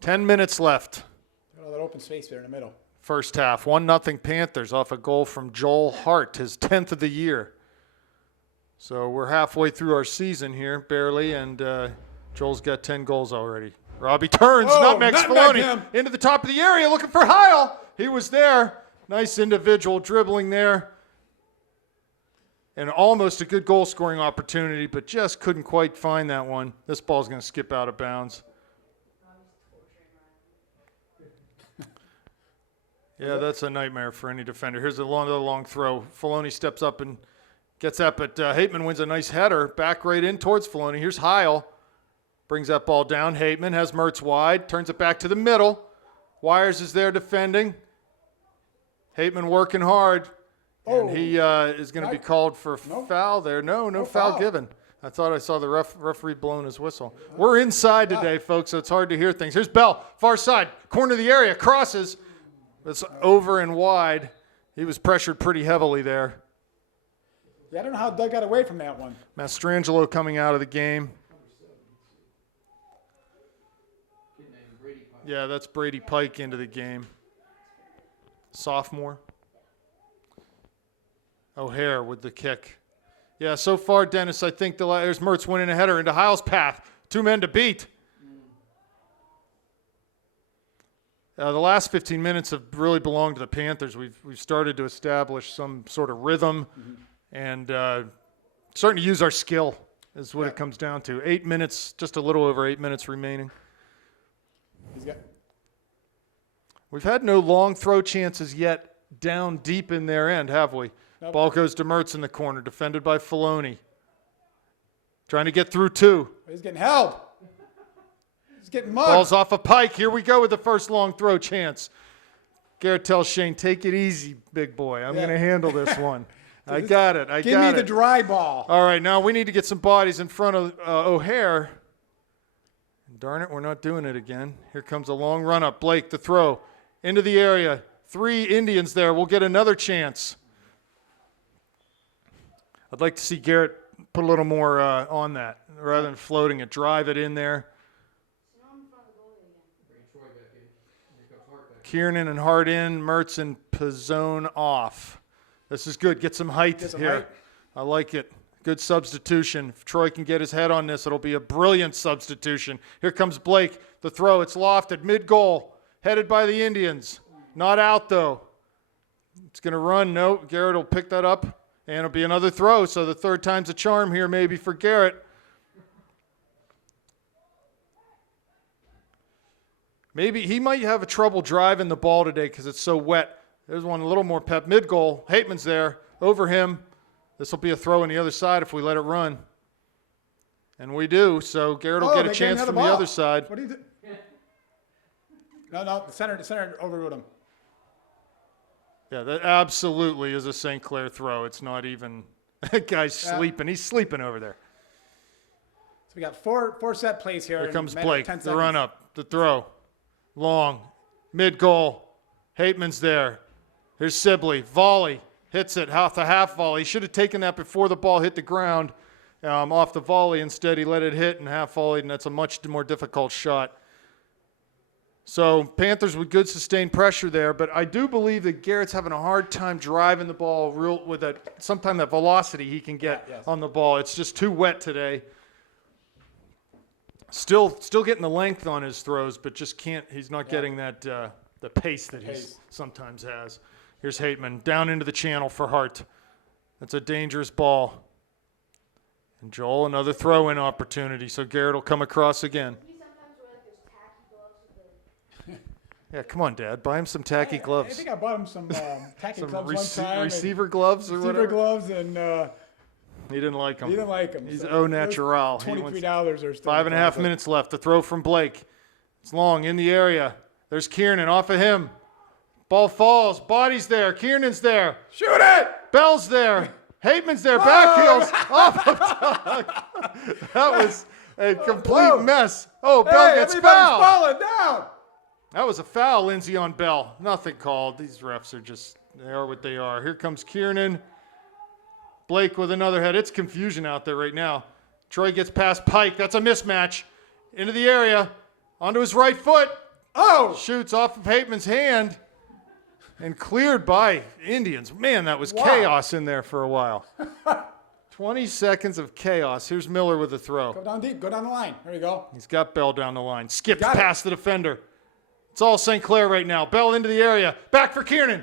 10 minutes left. A lot of open space there in the middle. First half, 1-0 Panthers off a goal from Joel Hart, his 10th of the year. So we're halfway through our season here, barely, and Joel's got 10 goals already. Robbie turns, nutmegs Filoni into the top of the area, looking for Heil. He was there. Nice individual dribbling there. And almost a good goal-scoring opportunity, but just couldn't quite find that one. This ball's going to skip out of bounds. Yeah, that's a nightmare for any defender. Here's another long throw. Filoni steps up and gets that, but Hateman wins a nice header. Back right in towards Filoni. Here's Heil. Brings that ball down. Hateman has Mertz wide. Turns it back to the middle. Wires is there defending. Hateman working hard. And he is going to be called for foul there. No foul given. I thought I saw the referee blowing his whistle. We're inside today, folks, so it's hard to hear things. Here's Bell, far side, corner of the area, crosses. It's over and wide. He was pressured pretty heavily there. Yeah, I don't know how Doug got away from that one. Mastrangelo coming out of the game. Yeah, that's Brady Pike into the game. Sophomore. O'Hare with the kick. Yeah, so far, Dennis, I think there's Mertz winning a header into Heil's path. 2 men to beat. The last 15 minutes have really belonged to the Panthers. We've started to establish some sort of rhythm and starting to use our skill is what it comes down to. 8 minutes, just a little over 8 minutes remaining. We've had no long throw chances yet down deep in their end, have we? Nope. Ball goes to Mertz in the corner, defended by Filoni. Trying to get through 2. He's getting held. He's getting mugged. Ball's off of Pike. Here we go with the first long throw chance. Garrett tells Shane, take it easy, big boy. I'm going to handle this one. I got it. Give me the dry ball. All right, now we need to get some bodies in front of O'Hare. Darn it, we're not doing it again. Here comes a long run up. Blake, the throw into the area. 3 Indians there. We'll get another chance. I'd like to see Garrett put a little more on that rather than floating it. Drive it in there. Kiernan and Hart in, Mertz and Pizzone off. This is good. Get some height here. I like it. Good substitution. If Troy can get his head on this, it'll be a brilliant substitution. Here comes Blake. The throw. It's lofted. Mid-goal. Headed by the Indians. Not out, though. It's going to run. No, Garrett will pick that up. And it'll be another throw. So the third time's a charm here maybe for Garrett. Maybe he might have a trouble driving the ball today because it's so wet. There's one a little more pep. Mid-goal. Hateman's there. Over him. This will be a throw on the other side if we let it run. And we do. So Garrett will get a chance from the other side. What do you do? No, the center overruled him. Yeah, that absolutely is a St. Clair throw. It's not even – that guy's sleeping. He's sleeping over there. So we got four set plays here. Here comes Blake. The run-up. The throw. Long. Mid-goal. Hateman's there. Here's Sibley. Volley. Hits it. The half volley. He should have taken that before the ball hit the ground off the volley. Instead, he let it hit and half volleyed, and that's a much more difficult shot. So Panthers with good sustained pressure there, but I do believe that Garrett's having a hard time driving the ball with sometime that velocity he can get on the ball. It's just too wet today. Still getting the length on his throws, but just can't. He's not getting that the pace that he sometimes has. Here's Hateman down into the channel for Hart. That's a dangerous ball. And Joel, another throw-in opportunity. So Garrett will come across again. Yeah, come on, Dad. Buy him some tacky gloves. I think I bought him some tacky gloves one time. Receiver gloves or whatever? Receiver gloves and he didn't like them. He didn't like them. He's au natural. $23 or so. 5.5 minutes left. The throw from Blake. It's long in the area. There's Kiernan off of him. Ball falls. Body's there. Kiernan's there. Shoot it! Bell's there. Hateman's there. Backheels off of Doug. That was a complete mess. Oh, Bell gets fouled. Falling down. That was a foul, Lindsay, on Bell. Nothing called. These refs they are what they are. Here comes Kiernan. Blake with another head. It's confusion out there right now. Troy gets past Pike. That's a mismatch. Into the area. Onto his right foot. Oh! Shoots off of Hateman's hand. And cleared by Indians. Man, that was chaos in there for a while. 20 seconds of chaos. Here's Miller with the throw. Go down deep. Go down the line. There you go. He's got Bell down the line. Skips past the defender. It's all St. Clair right now. Bell into the area. Back for Kiernan.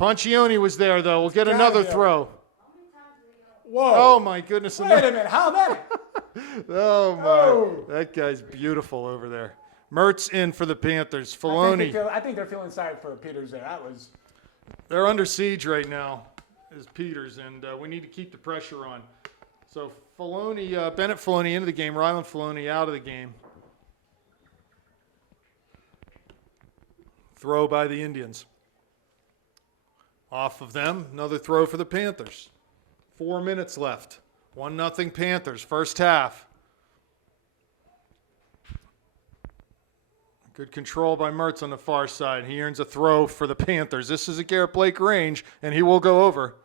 Ponchioni was there, though. We'll get another throw. Whoa. Oh, my goodness. Wait a minute. How that? Oh, my. Oh. That guy's beautiful over there. Mertz in for the Panthers. Filoni. I think they're feeling sorry for Peters there. They're under siege right now, is Peters, and we need to keep the pressure on. So Filoni, Bennett Filoni into the game. Rylan Filoni out of the game. Throw by the Indians. Off of them, another throw for the Panthers. 4 minutes left. 1-0 Panthers, first half. Good control by Mertz on the far side. He earns a throw for the Panthers. This is a Garrett Blake range, and he will go over.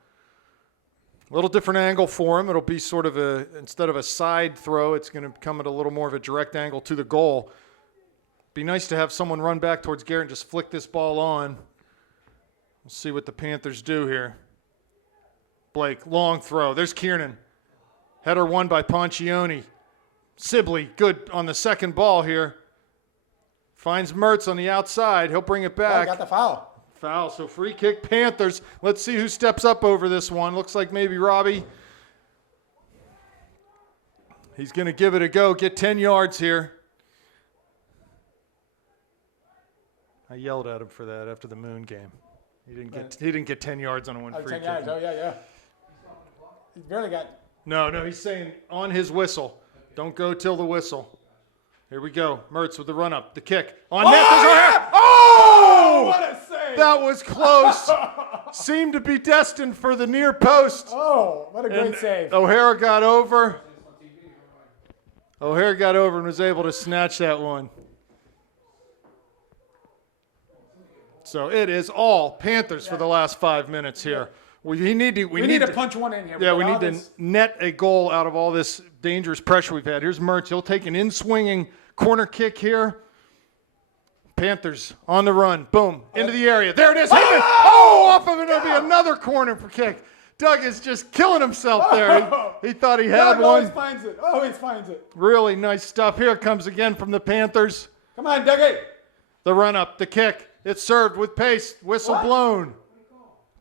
A little different angle for him. It'll be sort of instead of a side throw, it's going to come at a little more of a direct angle to the goal. Be nice to have someone run back towards Garrett and just flick this ball on. We'll see what the Panthers do here. Blake, long throw. There's Kiernan. Header won by Poncioni. Sibley, good on the second ball here. Finds Mertz on the outside. He'll bring it back. Got the foul. Foul, so free kick Panthers. Let's see who steps up over this one. Looks like maybe Robbie. He's going to give it a go, get 10 yards here. I yelled at him for that after the Moon game. He didn't get 10 yards on a one free 10 kick. yards. Oh, yeah. He's barely got. No, he's saying on his whistle. Don't go till the whistle. Here we go. Mertz with the run-up. The kick. On net. There's O'Hare. Oh! What a save. That was close. Seemed to be destined for the near post. Oh, what a great save. O'Hare got over. O'Hare got over and was able to snatch that one. So it is all Panthers for the last 5 minutes here. We need to punch one in here. Yeah, we need to net a goal out of all this dangerous pressure we've had. Here's Mertz. He'll take an in-swinging corner kick here. Panthers on the run. Boom. Into the area. There it is. Off of it. It'll be another corner for kick. Doug is just killing himself there. He thought he had one. Always finds it. Always finds it. Really nice stuff. Here it comes again from the Panthers. Come on, Dougie. The run-up. The kick. It's served with pace. Whistle blown.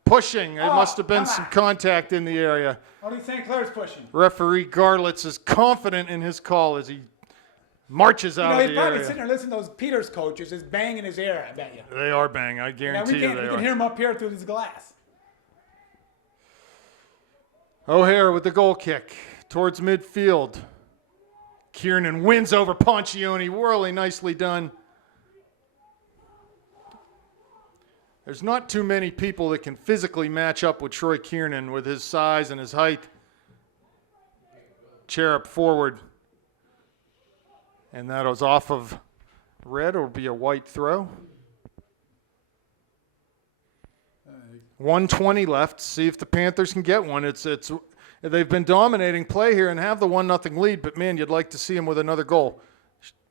Pushing. There must have been some contact in the area. Only St. Clair's pushing. Referee Garlitz is confident in his call as he marches out of the he's probably area. sitting there listening to those Peters coaches just banging his ear, I bet you. They are banging. I guarantee you they we are. can hear him up here through this glass. O'Hare with the goal kick towards midfield. Kiernan wins over Poncioni. Really nicely done. There's not too many people that can physically match up with Troy Kiernan with his size and his height. Cherub forward. And that was off of red. It'll be a white throw. 1:20 left. See if the Panthers can get one. They've been dominating play here and have the 1-0 lead, but man, you'd like to see them with another goal.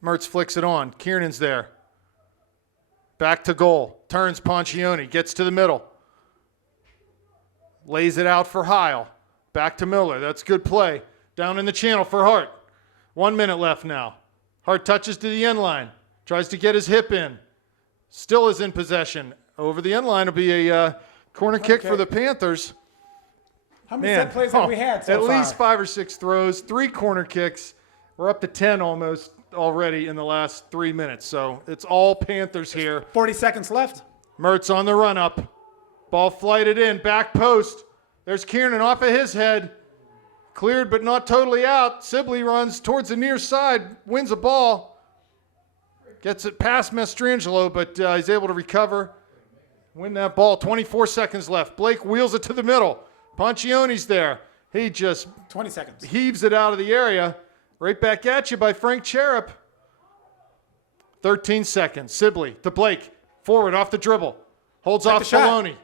Mertz flicks it on. Kiernan's there. Back to goal. Turns Poncioni. Gets to the middle. Lays it out for Heil. Back to Miller. That's good play. Down in the channel for Hart. 1 minute left now. Hart touches to the end line. Tries to get his hip in. Still is in possession. Over the end line will be a corner kick for the Panthers. How many set plays have we had so at far? least 5 or 6 throws, 3 corner kicks. We're up to 10 almost already in the last 3 minutes. So it's all Panthers here. 40 seconds left. Mertz on the run up. Ball flighted in. Back post. There's Kiernan off of his head. Cleared but not totally out. Sibley runs towards the near side. Wins a ball. Gets it past Mastrangelo, but he's able to recover. Win that ball. 24 seconds left. Blake wheels it to the middle. Poncioni's there. He just 20 seconds. Heaves it out of the area. Right back at you by Frank Cherub. 13 seconds. Sibley to Blake. Forward off the dribble. Holds off Filoni.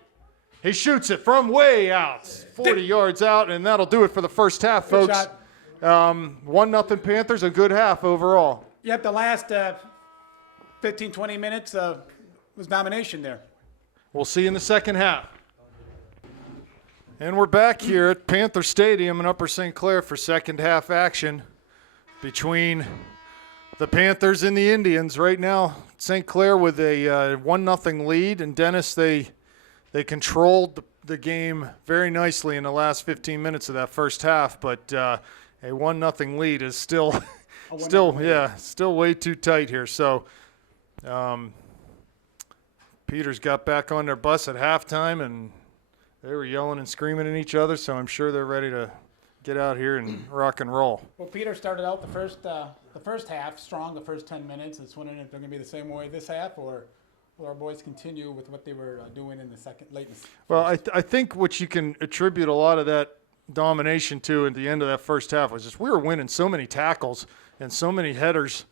He shoots it from way out. 40 yards out, and that'll do it for the first half, folks. 1-0 Panthers, a good half overall. Yep, the last 15, 20 minutes was domination there. We'll see you in the second half. And we're back here at Panther Stadium in Upper St. Clair for second half action between the Panthers and the Indians. Right now, St. Clair with a 1-0 lead, and Dennis, they controlled the game very nicely in the last 15 minutes of that first half, but a 1-0 lead is still way too tight here. So Peters got back on their bus at halftime, and they were yelling and screaming at each other, so I'm sure they're ready to get out here and rock and roll. Well, Peter started out the first half strong, the first 10 minutes. It's wondering if they're going to be the same way this half, or will our boys continue with what they were doing in the second, late in the Well, I think what you can attribute a lot of that domination, too, at the end of that first half was just we were winning so many tackles and so many headers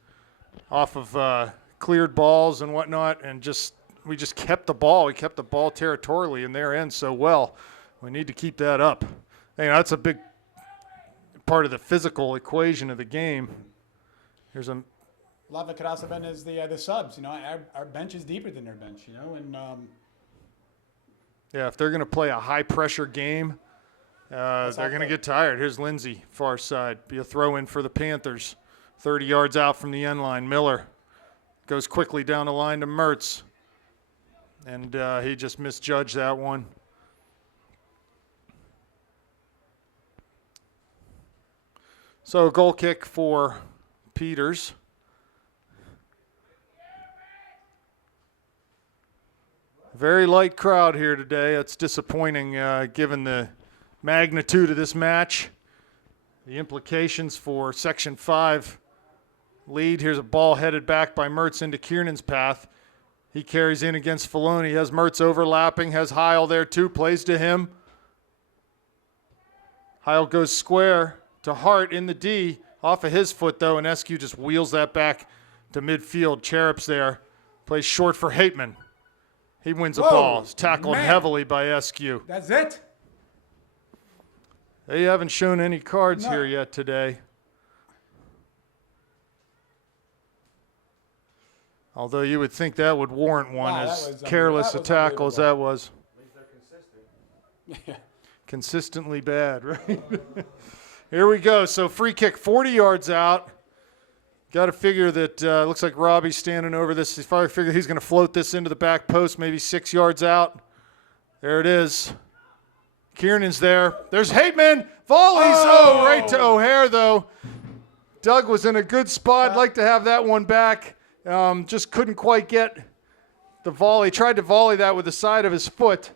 off of cleared balls and whatnot, and we just kept the ball. We kept the ball territorially in their end so well. We need to keep that up. That's a big part of the physical equation of the game. Here's a lot of it could also have been is the subs. Our bench is deeper than their bench. And if they're going to play a high-pressure game, they're going to get tired. Here's Lindsey, far side. Be a throw-in for the Panthers. 30 yards out from the end line. Miller goes quickly down the line to Mertz. And he just misjudged that one. So goal kick for Peters. Very light crowd here today. That's disappointing given the magnitude of this match. The implications for Section 5 lead. Here's a ball headed back by Mertz into Kiernan's path. He carries in against Filoni. Has Mertz overlapping. Has Heil there too. Plays to him. Heil goes square to Hart in the D. Off of his foot, though, and Eskew just wheels that back to midfield. Cherup's there. Plays short for Hateman. He wins the ball. It's tackled heavily by Eskew. That's it. They haven't shown any cards here yet today. Although you would think that would warrant one, as careless a tackle as that was. At least they're consistent. Consistently bad, right? Here we go. So free kick 40 yards out. Got to figure that looks like Robbie's standing over this. He's probably figured he's going to float this into the back post, maybe 6 yards out. There it is. Kiernan's there. There's Hateman. Volleys. Oh, right to O'Hare, though. Doug was in a good spot. I'd like to have that one back. Just couldn't quite get the volley. Tried to volley that with the side of his foot.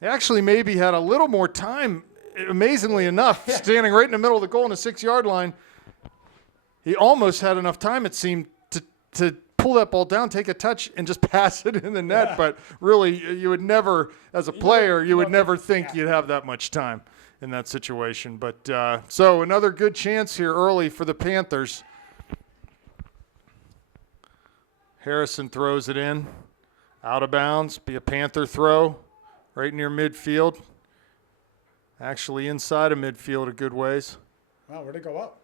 He actually maybe had a little more time, amazingly enough, standing right in the middle of the goal on the 6-yard line. He almost had enough time, it seemed, to pull that ball down, take a touch, and just pass it in the net. Yeah. But really, you would never, as a player, you would never think you'd have that much time in that situation. But so another good chance here early for the Panthers. Harrison throws it in, out of bounds, be a Panther throw, right near midfield. Actually inside of midfield a good ways. Wow, where'd it go up?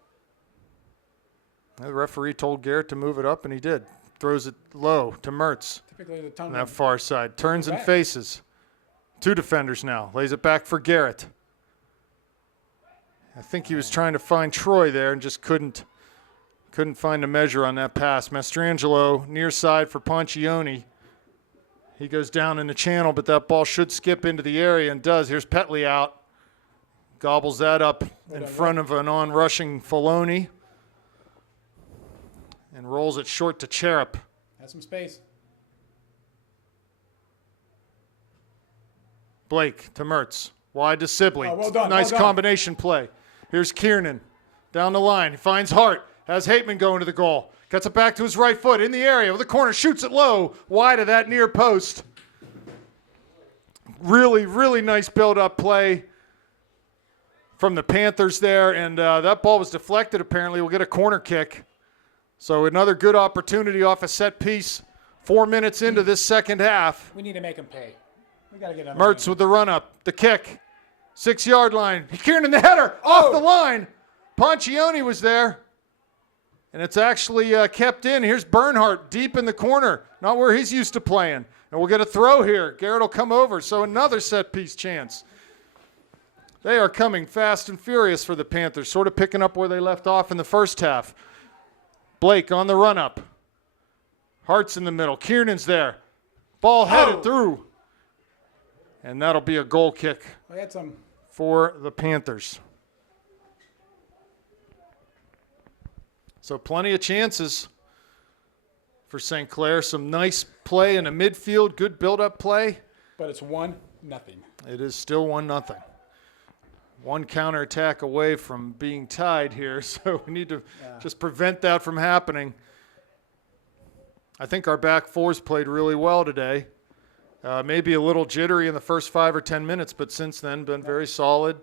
The referee told Garrett to move it up, and he did. Throws it low to Mertz. Typically the on that far side. Turns and faces. 2 defenders now. Lays it back for Garrett. I think he was trying to find Troy there and just couldn't find a measure on that pass. Mastrangelo near side for Ponchione. He goes down in the channel, but that ball should skip into the area and does. Here's Petley out. Gobbles that up in front of an on-rushing Filoni. And rolls it short to Cherub. Has some space. Blake to Mertz. Wide to Sibley. Oh, well done, nice combination play. Here's Kiernan. Down the line. He finds Hart. Has Hateman going to the goal. Gets it back to his right foot in the area with the corner. Shoots it low. Wide of that near post. Really, really nice build-up play from the Panthers there. And that ball was deflected apparently. We'll get a corner kick. So another good opportunity off a set piece 4 minutes into this second half. We need to make him pay. We got to get him. Mertz with the run-up, the kick, 6-yard line. Kiernan the header off the line. Ponchione was there. And it's actually kept in. Here's Bernhardt deep in the corner, not where he's used to playing. And we'll get a throw here. Garrett will come over, so another set-piece chance. They are coming fast and furious for the Panthers, sort of picking up where they left off in the first half. Blake on the run-up. Hart's in the middle. Kiernan's there. Ball headed through. And that'll be a goal kick for the Panthers. So plenty of chances for St. Clair. Some nice play in the midfield. Good build-up play. But it's 1-0. It is still 1-0. One counterattack away from being tied here, so we need to just prevent that from happening. I think our back fours played really well today. Maybe a little jittery in the first 5 or 10 minutes, but since then been very solid.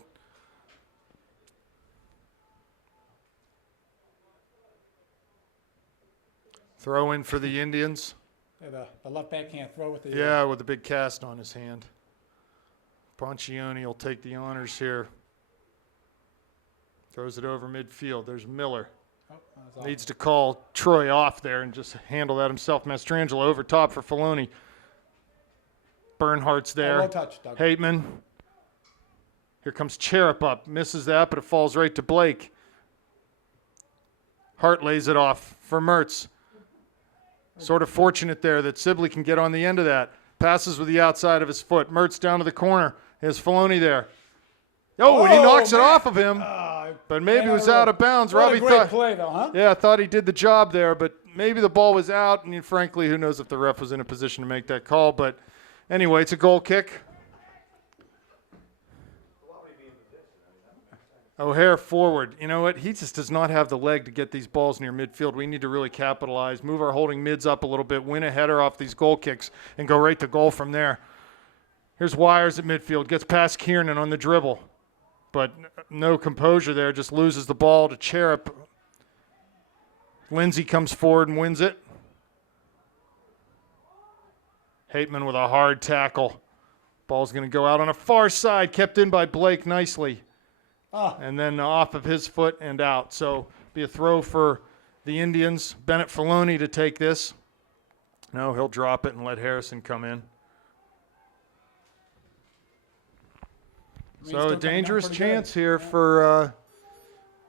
Throw in for the Indians. Yeah, the left back can't throw with the. Yeah, with a big cast on his hand. Poncioni will take the honors here. Throws it over midfield. There's Miller. Oh, that's Needs to call Troy off there and just handle that himself. Mastrangelo over top for Filoni. Bernhardt's there. well touched, Doug. Hateman. Here comes Cherub up. Misses that, but it falls right to Blake. Hart lays it off for Mertz. Sort of fortunate there that Sibley can get on the end of that. Passes with the outside of his foot. Mertz down to the corner. Here's Filoni there. Oh, and he knocks it off of him. But maybe it was out of bounds. What Robbie a great thought, play, though, huh? yeah, I thought he did the job there, but maybe the ball was out, and frankly, who knows if the ref was in a position to make that call. But anyway, it's a goal kick. O'Hare forward. You know what? He just does not have the leg to get these balls near midfield. We need to really capitalize, move our holding mids up a little bit, win a header off these goal kicks, and go right to goal from there. Here's Wires at midfield. Gets past Kiernan on the dribble. But no composure there. Just loses the ball to Cherub. Lindsay comes forward and wins it. Hateman with a hard tackle. Ball's going to go out on a far side. Kept in by Blake nicely. And then off of his foot and out. So be a throw for the Indians. Bennett Filoni to take this. No, he'll drop it and let Harrison come in. So a dangerous chance here for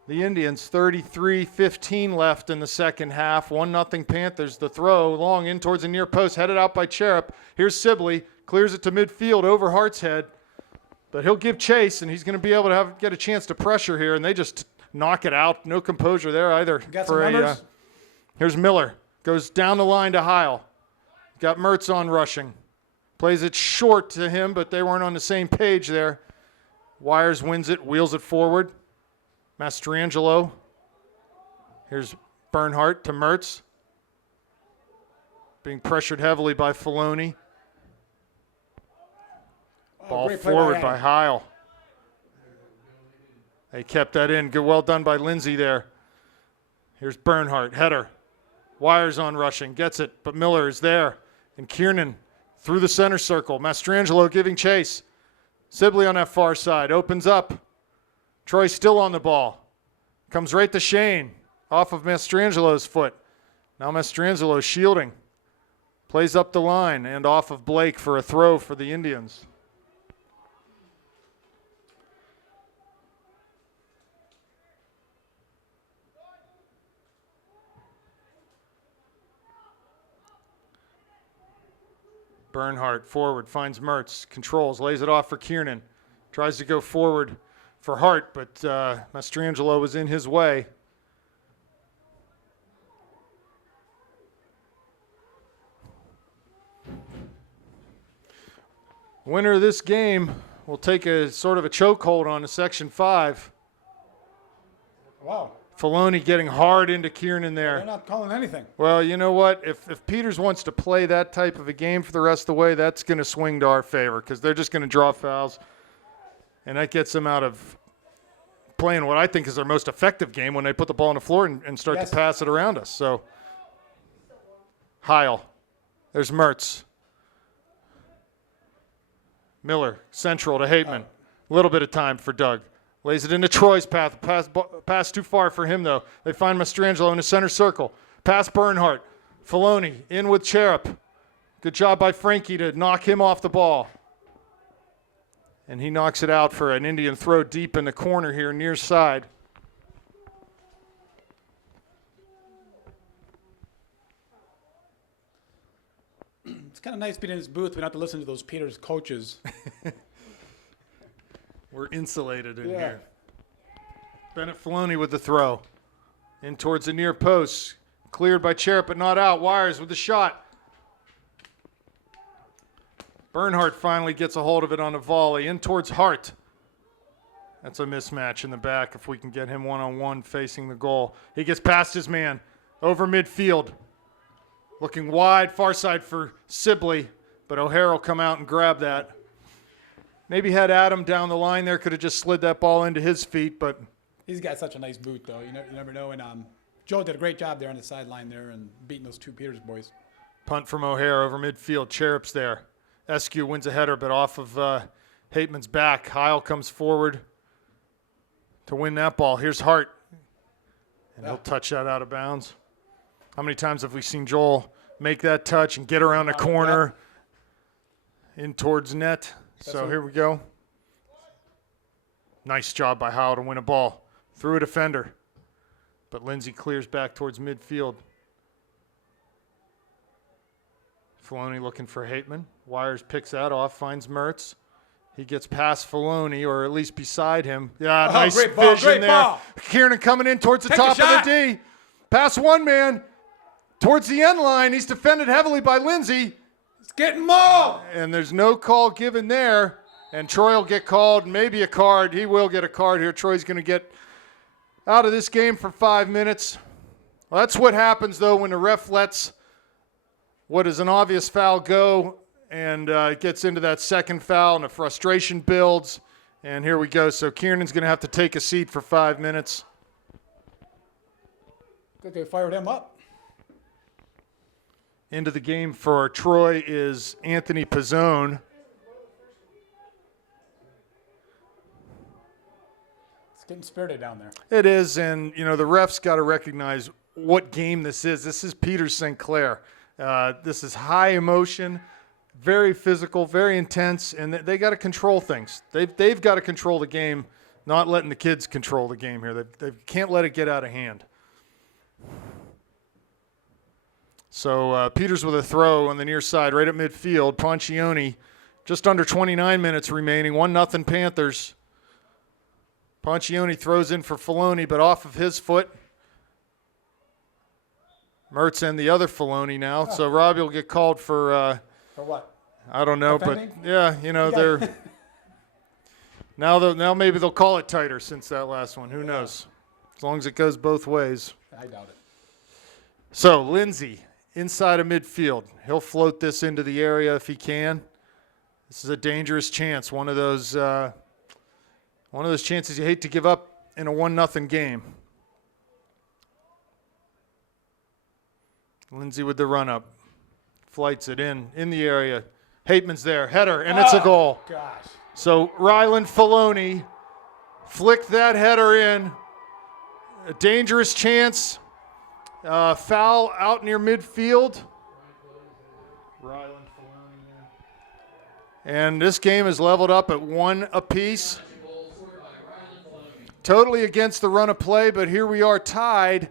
the Indians. 33-15 left in the second half. 1-0 Panthers. The throw long in towards the near post. Headed out by Cherub. Here's Sibley. Clears it to midfield over Hart's head. But he'll give chase, and he's going to be able to get a chance to pressure here, and they just knock it out. No composure there either. Got some numbers? Here's Miller. Goes down the line to Heil. Got Mertz on rushing. Plays it short to him, but they weren't on the same page there. Wires wins it, wheels it forward. Mastrangelo. Here's Bernhardt to Mertz. Being pressured heavily by Filoni. Ball forward by Heil. They kept that in. Good, well done by Lindsay there. Here's Bernhardt, header. Wires on rushing, gets it, but Miller is there. And Kiernan through the center circle. Mastrangelo giving chase. Sibley on that far side, opens up. Troy still on the ball. Comes right to Shane, off of Mastrangelo's foot. Now Mastrangelo shielding. Plays up the line and off of Blake for a throw for the Indians. Bernhardt forward, finds Mertz, controls, lays it off for Kiernan. Tries to go forward for Hart, but Mastrangelo was in his way. Winner of this game will take a sort of a chokehold on a Section 5. Wow. Filoni getting hard into Kiernan there. They're not calling anything. Well, you know what? If Peters wants to play that type of a game for the rest of the way, that's going to swing to our favor because they're just going to draw fouls. And that gets them out of playing what I think is their most effective game when they put the ball on the floor and start to pass it around us. So, Heil. There's Mertz. Miller, central to Hateman. A little bit of time for Doug. Lays it into Troy's path. Pass too far for him, though. They find Mastrangelo in the center circle. Pass Bernhardt. Filoni in with Cherub. Good job by Frankie to knock him off the ball. And he knocks it out for an Indian throw deep in the corner here near side. It's kind of nice being in this booth. We don't have to listen to those Peters coaches. We're insulated in here. Bennett Filoni with the throw. In towards the near post. Cleared by Cherub, but not out. Wires with the shot. Bernhardt finally gets a hold of it on a volley. In towards Hart. That's a mismatch in the back if we can get him one-on-one facing the goal. He gets past his man. Over midfield. Looking wide, far side for Sibley. But O'Hare will come out and grab that. Maybe had Adam down the line there, could have just slid that ball into his feet, but He's got such a nice boot, though. You never know. And Joe did a great job there on the sideline there and beating those two Peters boys. Punt from O'Hare over midfield. Cherup's there. Eskew wins a header, but off of Hateman's back. Heil comes forward to win that ball. Here's Hart. And he'll touch that out of bounds. How many times have we seen Joel make that touch and get around the corner in towards net? So here we go. Nice job by Heil to win a ball. Through a defender. But Lindsay clears back towards midfield. Filoni looking for Hateman. Wires picks that off, finds Mertz. He gets past Filoni, or at least beside him. Yeah, nice great ball, vision great there. ball. Kieran coming in towards the Take a top of shot. the D. Past one man. Towards the end line. He's defended heavily by Lindsay. It's getting mauled. And there's no call given there. And Troy will get called, maybe a card. He will get a card here. Troy's going to get out of this game for 5 minutes. Well, that's what happens, though, when the ref lets what is an obvious foul go, and it gets into that second foul, and the frustration builds. And here we go. So Kiernan's going to have to take a seat for 5 minutes. Good they fired him up. Into the game for Troy is Anthony Pizzone. It's getting spirited down there. It is, and, you know, the refs got to recognize what game this is. This is Peters St. Clair. This is high emotion, very physical, very intense, and they got to control things. They've got to control the game, not letting the kids control the game here. They can't let it get out of hand. So Peters with a throw on the near side, right at midfield. Poncioni, just under 29 minutes remaining, 1-0 Panthers. Poncioni throws in for Filoni, but off of his foot. Mertz and the other Filoni now. So Robbie will get called for what? I don't know, Offending? but yeah, you know, they're now maybe they'll call it tighter since that last one. Who knows? As long as it goes both ways. I doubt it. So Lindsay inside of midfield. He'll float this into the area if he can. This is a dangerous chance. One of those chances you hate to give up in a 1-0 game. Lindsay with the run-up. Flights it in the area. Hateman's there. Header, and it's a goal. Gosh. So Ryland Filoni flicked that header in. A dangerous chance. Foul out near midfield. Ryland Filoni. And this game is leveled up at 1 apiece. Totally against the run of play, but here we are tied.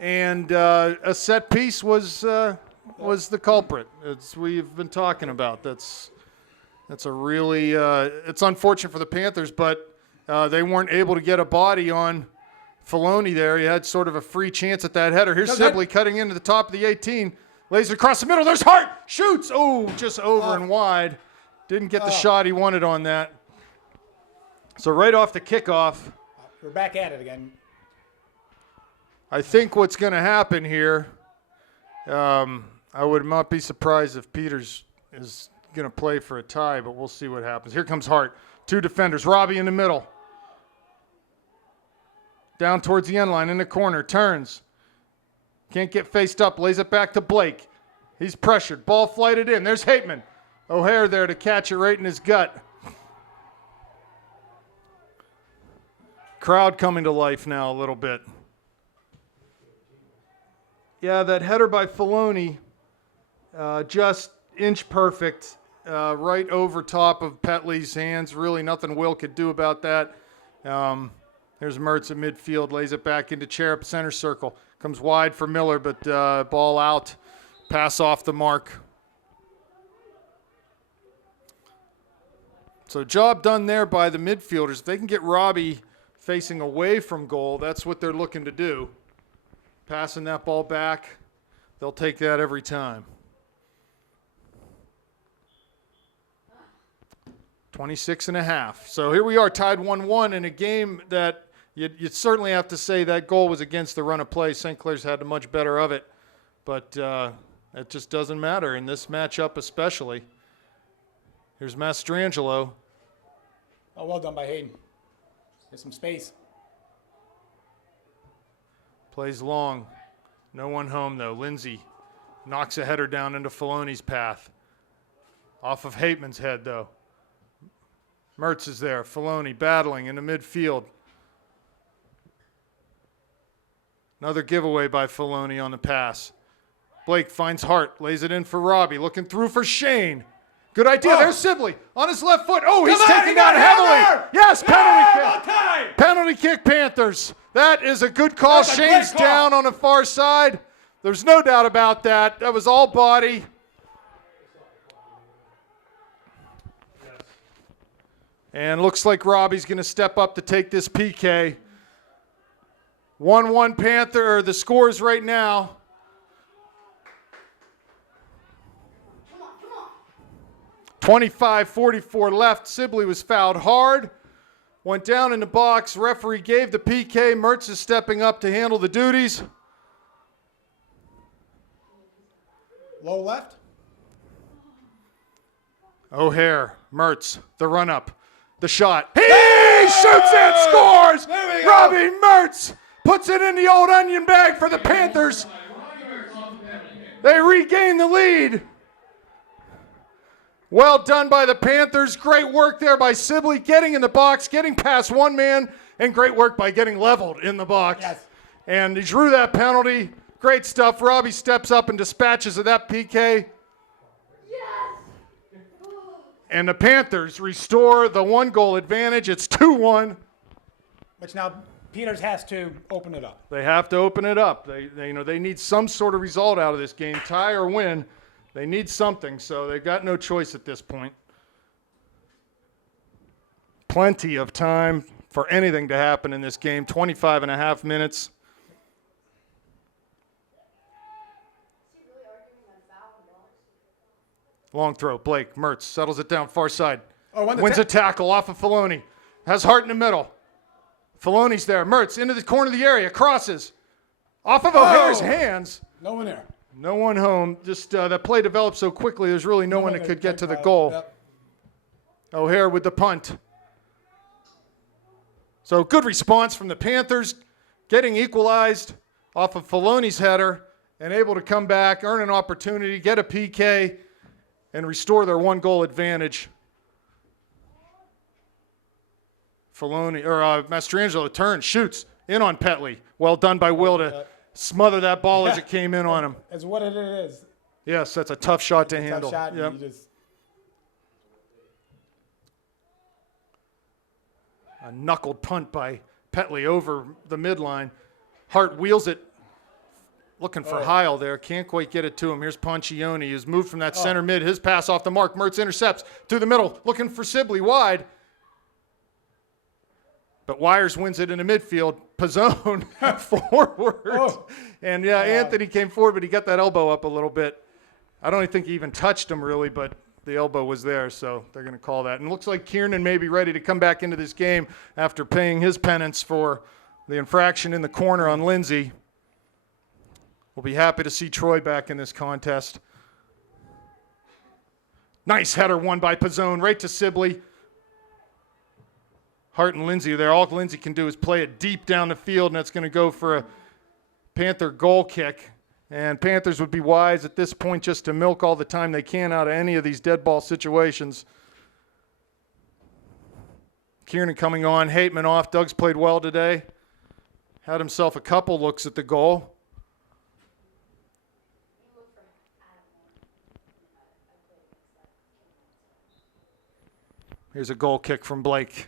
And a set piece was the culprit. It's we've been talking about. That's a really it's unfortunate for the Panthers, but they weren't able to get a body on Filoni there. He had sort of a free chance at that header. Here's Sibley cutting into the top of the 18, lays it across the middle. There's Hart, shoots. Oh, just over and wide. Didn't get the shot he wanted on that. So right off the kickoff, We're back at it again. I think what's going to happen here, I would not be surprised if Peters is going to play for a tie, but we'll see what happens. Here comes Hart. 2 defenders. Robbie in the middle. Down towards the end line in the corner. Turns. Can't get faced up. Lays it back to Blake. He's pressured. Ball flighted in. There's Hateman. O'Hare there to catch it right in his gut. Crowd coming to life now a little bit. Yeah, that header by Filoni, just inch perfect, right over top of Petley's hands. Really nothing Will could do about that. There's Mertz at midfield, lays it back into Cherub, center circle. Comes wide for Miller, but ball out, pass off the mark. So job done there by the midfielders. If they can get Robbie facing away from goal, that's what they're looking to do. Passing that ball back, they'll take that every time. 26.5. So here we are, tied 1-1 in a game that you'd certainly have to say that goal was against the run of play. St. Clair's had the much better of it, but it just doesn't matter in this matchup especially. Here's Mastrangelo. Oh, well done by Hayden. There's some space. Plays long. No one home, though. Lindsay knocks a header down into Filoni's path. Off of Hateman's head, though. Mertz is there. Filoni battling in the midfield. Another giveaway by Filoni on the pass. Blake finds Hart, lays it in for Robbie, looking through for Shane. Good idea. There's Sibley on his left foot. Oh, he's taken down heavily. Yes, penalty kick. Penalty kick, Panthers. That is a good call. Shane's down on the far side. There's no doubt about that. That was all body. And looks like Robbie's going to step up to take this PK. 1-1 Panther, the scores right now. 25-44 left. Sibley was fouled hard. Went down in the box. Referee gave the PK. Mertz is stepping up to handle the duties. Low left. O'Hare, Mertz, the run-up, the shot. He shoots and scores! Robbie Mertz puts it in the old onion bag for the Panthers. They regain the lead. Well done by the Panthers. Great work there by Sibley, getting in the box, getting past one man, and great work by getting leveled in the box. Yes. And he drew that penalty. Great stuff. Robbie steps up and dispatches of that PK. And the Panthers restore the 1-goal advantage. It's 2-1. Which now Peters has to open it up. They have to open it up. They need some sort of result out of this game, tie or win. They need something, so they've got no choice at this point. Plenty of time for anything to happen in this game. 25 and a half minutes. Long throw. Blake Mertz settles it down far side. Wins a tackle off of Filoni. Has Hart in the middle. Filoni's there. Mertz into the corner of the area. Crosses. Off of O'Hare's hands. No one there. No one home. Just that play developed so quickly, there's really no one that could get to the goal. Yep. O'Hare with the punt. So good response from the Panthers, getting equalized off of Filoni's header and able to come back, earn an opportunity, get a PK, and restore their 1-goal advantage. Mastrangelo turns, shoots in on Petley. Well done by Will to smother that ball as it came in on him. As what it is. Yes, that's a tough shot to handle. Tough shot. Yep. You just... A knuckled punt by Petley over the midline. Hart wheels it, looking for Heil there. Can't quite get it to him. Here's Poncioni, who's moved from that center mid. His pass off the mark. Mertz intercepts through the middle, looking for Sibley wide. But Wires wins it in the midfield. Pizzone forward. And, Anthony came forward, but he got that elbow up a little bit. I don't even think he even touched him, really, but the elbow was there, so they're going to call that. And it looks like Kiernan may be ready to come back into this game after paying his penance for the infraction in the corner on Lindsay. We'll be happy to see Troy back in this contest. Nice header won by Pizzone right to Sibley. Hart and Lindsay are there. All Lindsay can do is play it deep down the field, and that's going to go for a Panther goal kick. And Panthers would be wise at this point just to milk all the time they can out of any of these dead ball situations. Kiernan coming on, Hateman off. Doug's played well today. Had himself a couple looks at the goal. Here's a goal kick from Blake.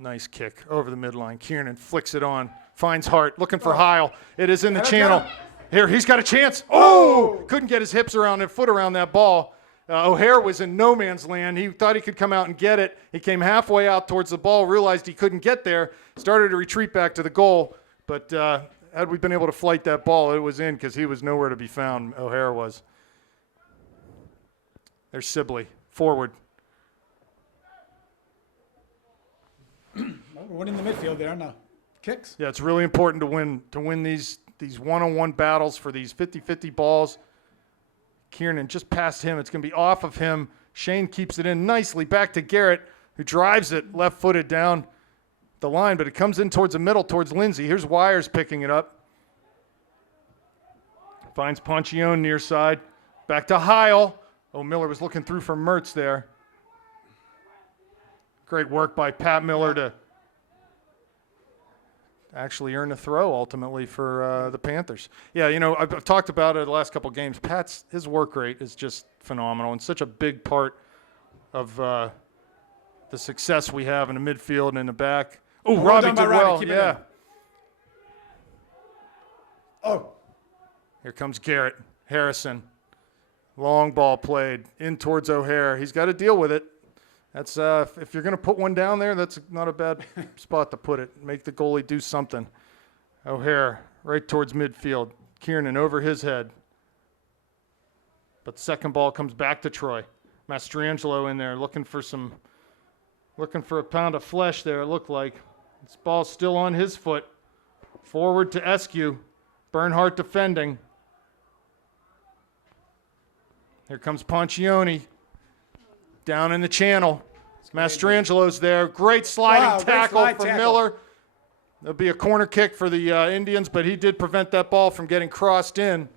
Nice kick over the midline. Kiernan flicks it on, finds Hart, looking for Heil. It is in the channel. Here, he's got a chance. Oh! Couldn't get his hips around and foot around that ball. O'Hare was in no man's land. He thought he could come out and get it. He came halfway out towards the ball, realized he couldn't get there, started to retreat back to the goal. But had we been able to flight that ball, it was in because he was nowhere to be found, O'Hare was. There's Sibley, forward. We're winning the midfield there on the kicks. Yeah, it's really important to win these one-on-one battles for these 50-50 balls. Kiernan just past him. It's going to be off of him. Shane keeps it in nicely back to Garrett, who drives it left-footed down the line, but it comes in towards the middle, towards Lindsay. Here's Wires picking it up. Finds Ponchione near side. Back to Heil. Oh, Miller was looking through for Mertz there. Great work by Pat Miller to actually earn a throw ultimately for the Panthers. Yeah, you know, I've talked about it the last couple games. His work rate is just phenomenal and such a big part of the success we have in the midfield and in the back. Oh, Robbie done by did Robbie. well. Keep it Yeah. in. Oh, Here comes Garrett. Harrison. Long ball played in towards O'Hare. He's got to deal with it. That's if you're going to put one down there, that's not a bad spot to put it. Make the goalie do something. O'Hare right towards midfield. Kiernan over his head. But the second ball comes back to Troy. Mastrangelo in there looking for a pound of flesh there, it looked like. This ball's still on his foot. Forward to Eskew. Bernhardt defending. Here comes Ponchione. Down in the channel. Mastrangelo's there. Great sliding tackle from Miller. There'll be a corner kick for the Indians, but he did prevent that ball from getting crossed in.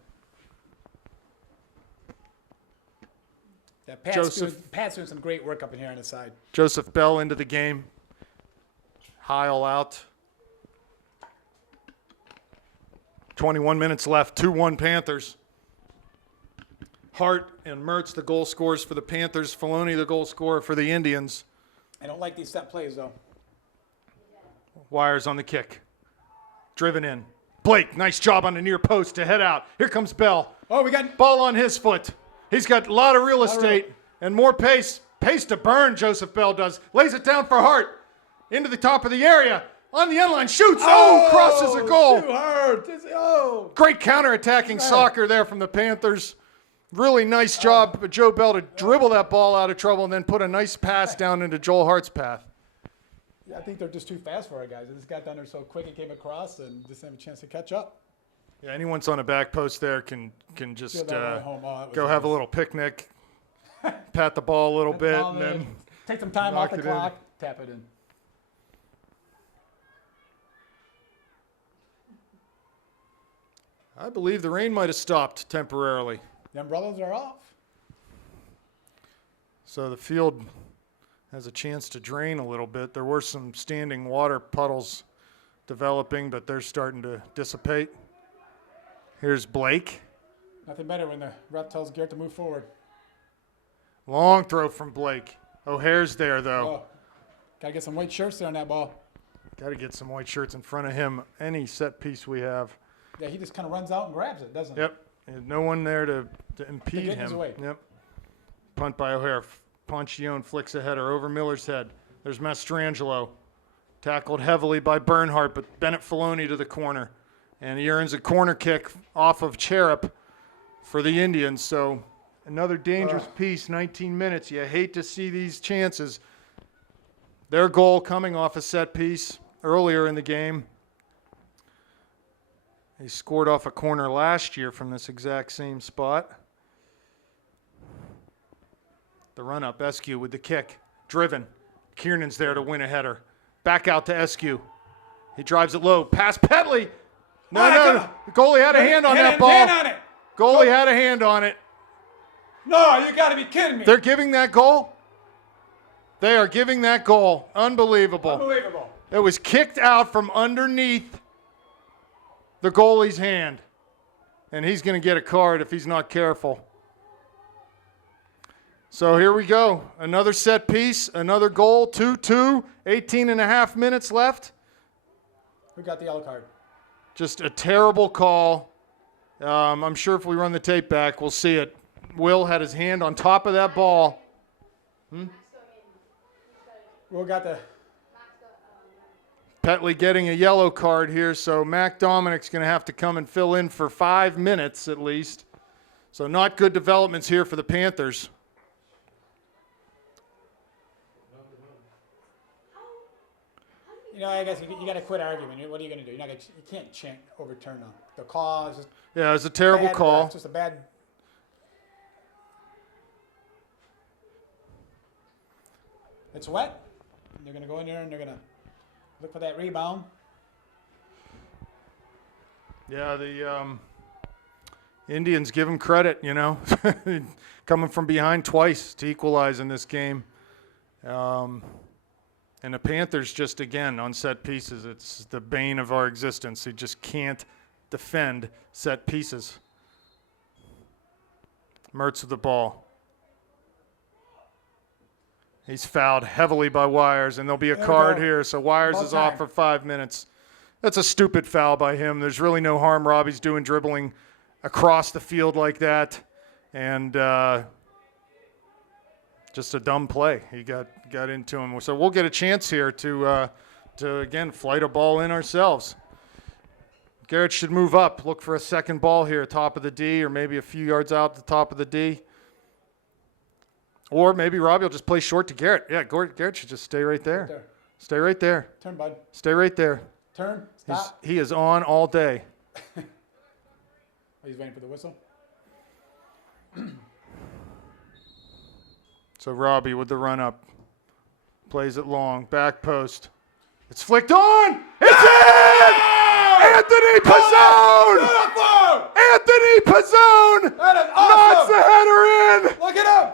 yeah, Joseph. Pat's doing some great work up in here on the side. Joseph Bell into the game. Heil out. 21 minutes left. 2-1 Panthers. Hart and Mertz, the goal scorers for the Panthers. Filoni, the goal scorer for the Indians. I don't like these set plays, though. Wires on the kick. Driven in. Blake, nice job on the near post to head out. Here comes Bell. Oh, we got Ball on his foot. He's got a lot of real estate and more pace. Pace to burn, Joseph Bell does. Lays it down for Hart. Into the top of the area. On the end line. Shoots. Oh, crosses a goal. Too hard. Oh. Great counterattacking soccer there from the Panthers. Really nice job, Joe Bell, to dribble that ball out of trouble and then put a nice pass down into Joel Hart's path. Yeah, I think they're just too fast for our guys. They just got down there so quick and came across and just didn't have a chance to catch up. Yeah, anyone's on a back post there can just Feel that right home. Oh, that was go have a nice. little picnic, pat the ball a little Pat the bit, ball and in, then take some time knock off the it in. clock, tap it in. I believe the rain might have stopped temporarily. The umbrellas are off. So the field has a chance to drain a little bit. There were some standing water puddles developing, but they're starting to dissipate. Here's Blake. Nothing better when the ref tells Garrett to move forward. Long throw from Blake. O'Hare's there, though. Oh, gotta get some white shirts there on that ball. Got to get some white shirts in front of him. Any set piece we have. Yeah, he just kind of runs out and grabs it, doesn't he? Yep. And no one there to impede get in his him. way. Yep. Punt by O'Hare. Ponchione flicks a header over Miller's head. There's Mastrangelo. Tackled heavily by Bernhardt, but Bennett Filoni to the corner. And he earns a corner kick off of Cherub for the Indians. So another dangerous piece, 19 minutes. You hate to see these chances. Their goal coming off a set piece earlier in the game. They scored off a corner last year from this exact same spot. The run-up, Eskew with the kick. Driven. Kiernan's there to win a header. Back out to Eskew. He drives it low. Pass Petley. No. The goalie had a hand on that ball. Hand on it. Goalie had a hand on it. No, you gotta be kidding me. They're giving that goal? They are giving that goal. Unbelievable. Unbelievable. It was kicked out from underneath the goalie's hand. And he's going to get a card if he's not careful. So here we go. Another set piece, another goal, 2-2, 18 and a half minutes left. Who got the yellow card? Just a terrible call. I'm sure if we run the tape back, we'll see it. Will had his hand on top of that ball. Will got the. Petley getting a yellow card here, so Mac Dominic's going to have to come and fill in for 5 minutes at least. So not good developments here for the Panthers. You know, I guess you got to quit arguing. What are you going to do? You can't overturn the call. It's just Yeah, it was a terrible bad, call. It's just a bad. It's wet. They're going to go in there and they're going to Look for that rebound. Yeah, the Indians give him credit, you know, coming from behind twice to equalize in this game. And the Panthers just, again, on set pieces, it's the bane of our existence. They just can't defend set pieces. Mertz with the ball. He's fouled heavily by Wires, and there'll be a There we card go. here. So Wires Ball is off time. for 5 minutes. That's a stupid foul by him. There's really no harm Robbie's doing dribbling across the field like that. And just a dumb play. He got into him. So we'll get a chance here to again, flight a ball in ourselves. Garrett should move up, look for a second ball here, top of the D, or maybe a few yards out the top of the D. Or maybe Robbie will just play short to Garrett. Yeah, Garrett should just stay right there. There. Stay right there. Turn, bud. Stay right there. Turn. Stop. He is on all day. Oh, he's waiting for the whistle. So Robbie with the run up. Plays it long. Back post. It's flicked on. It's in! Anthony Pizzone! Beautiful! Anthony Pizzone That is knocks the awesome! header in! Look at him!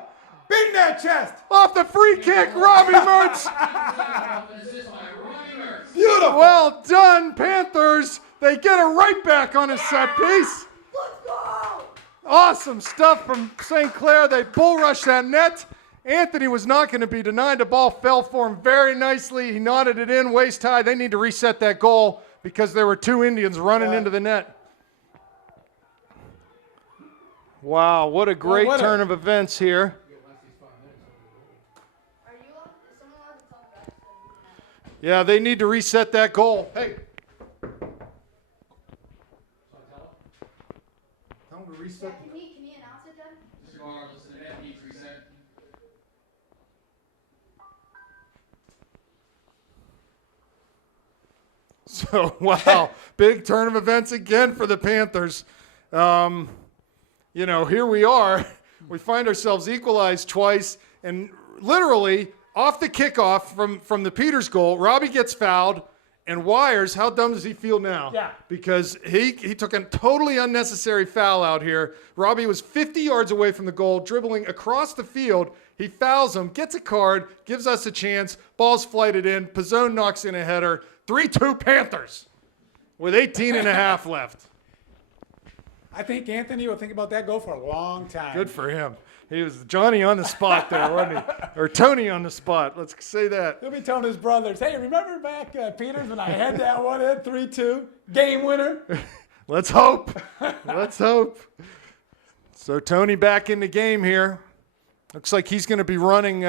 Beating that chest! Off the free kick, Robbie Mertz. Beautiful! Well done, Panthers. They get it right back on a set piece. Let's go! Awesome stuff from St. Clair. They bull rushed that net. Anthony was not going to be denied. The ball fell for him very nicely. He nodded it in, waist high. They need to reset that goal because there were two Indians running into the net. Wow, what a great what a- turn of events here. Are you on? Is someone allowed to talk back? Yeah, they need to reset that goal. Hey. Tell them to reset. Can he announce it then? So, wow, big turn of events again for the Panthers. You know, here we are. We find ourselves equalized twice, and literally off the kickoff from the Peters goal, Robbie gets fouled, and Wires, how dumb does he feel now? Yeah. Because he took a totally unnecessary foul out here. Robbie was 50 yards away from the goal, dribbling across the field. He fouls him, gets a card, gives us a chance. Ball's flighted in. Pizzone knocks in a header. 3-2 Panthers with 18 and a half left. I think Anthony will think about that goal for a long time. Good for him. He was Johnny on the spot there, wasn't he? Or Tony on the spot. Let's say that. He'll be telling his brothers, hey, remember back, Peters, when I had that one in 3-2? Game winner. Let's hope. Let's hope. So Tony back in the game here. Looks like he's going to be running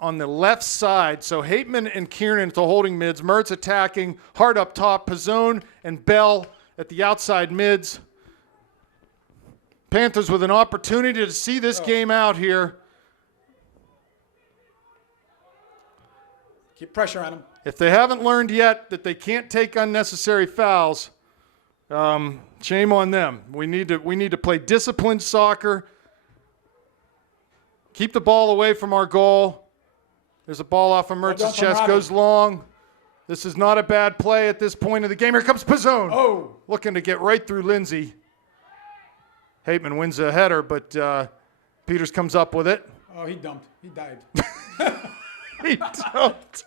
on the left side. So Hateman and Kiernan at the holding mids. Mertz attacking. Hart up top. Pizzone and Bell at the outside mids. Panthers with an opportunity to see this game out here. Keep pressure on him. If they haven't learned yet that they can't take unnecessary fouls, shame on them. We need to play disciplined soccer. Keep the ball away from our goal. There's a ball off of Mertz's done from chest, Robbie. goes long. This is not a bad play at this point of the game. Here comes Pizzone. Oh. Looking to get right through Lindsay. Hateman wins a header, but Peters comes up with it. Oh, he dumped. He died. He dumped.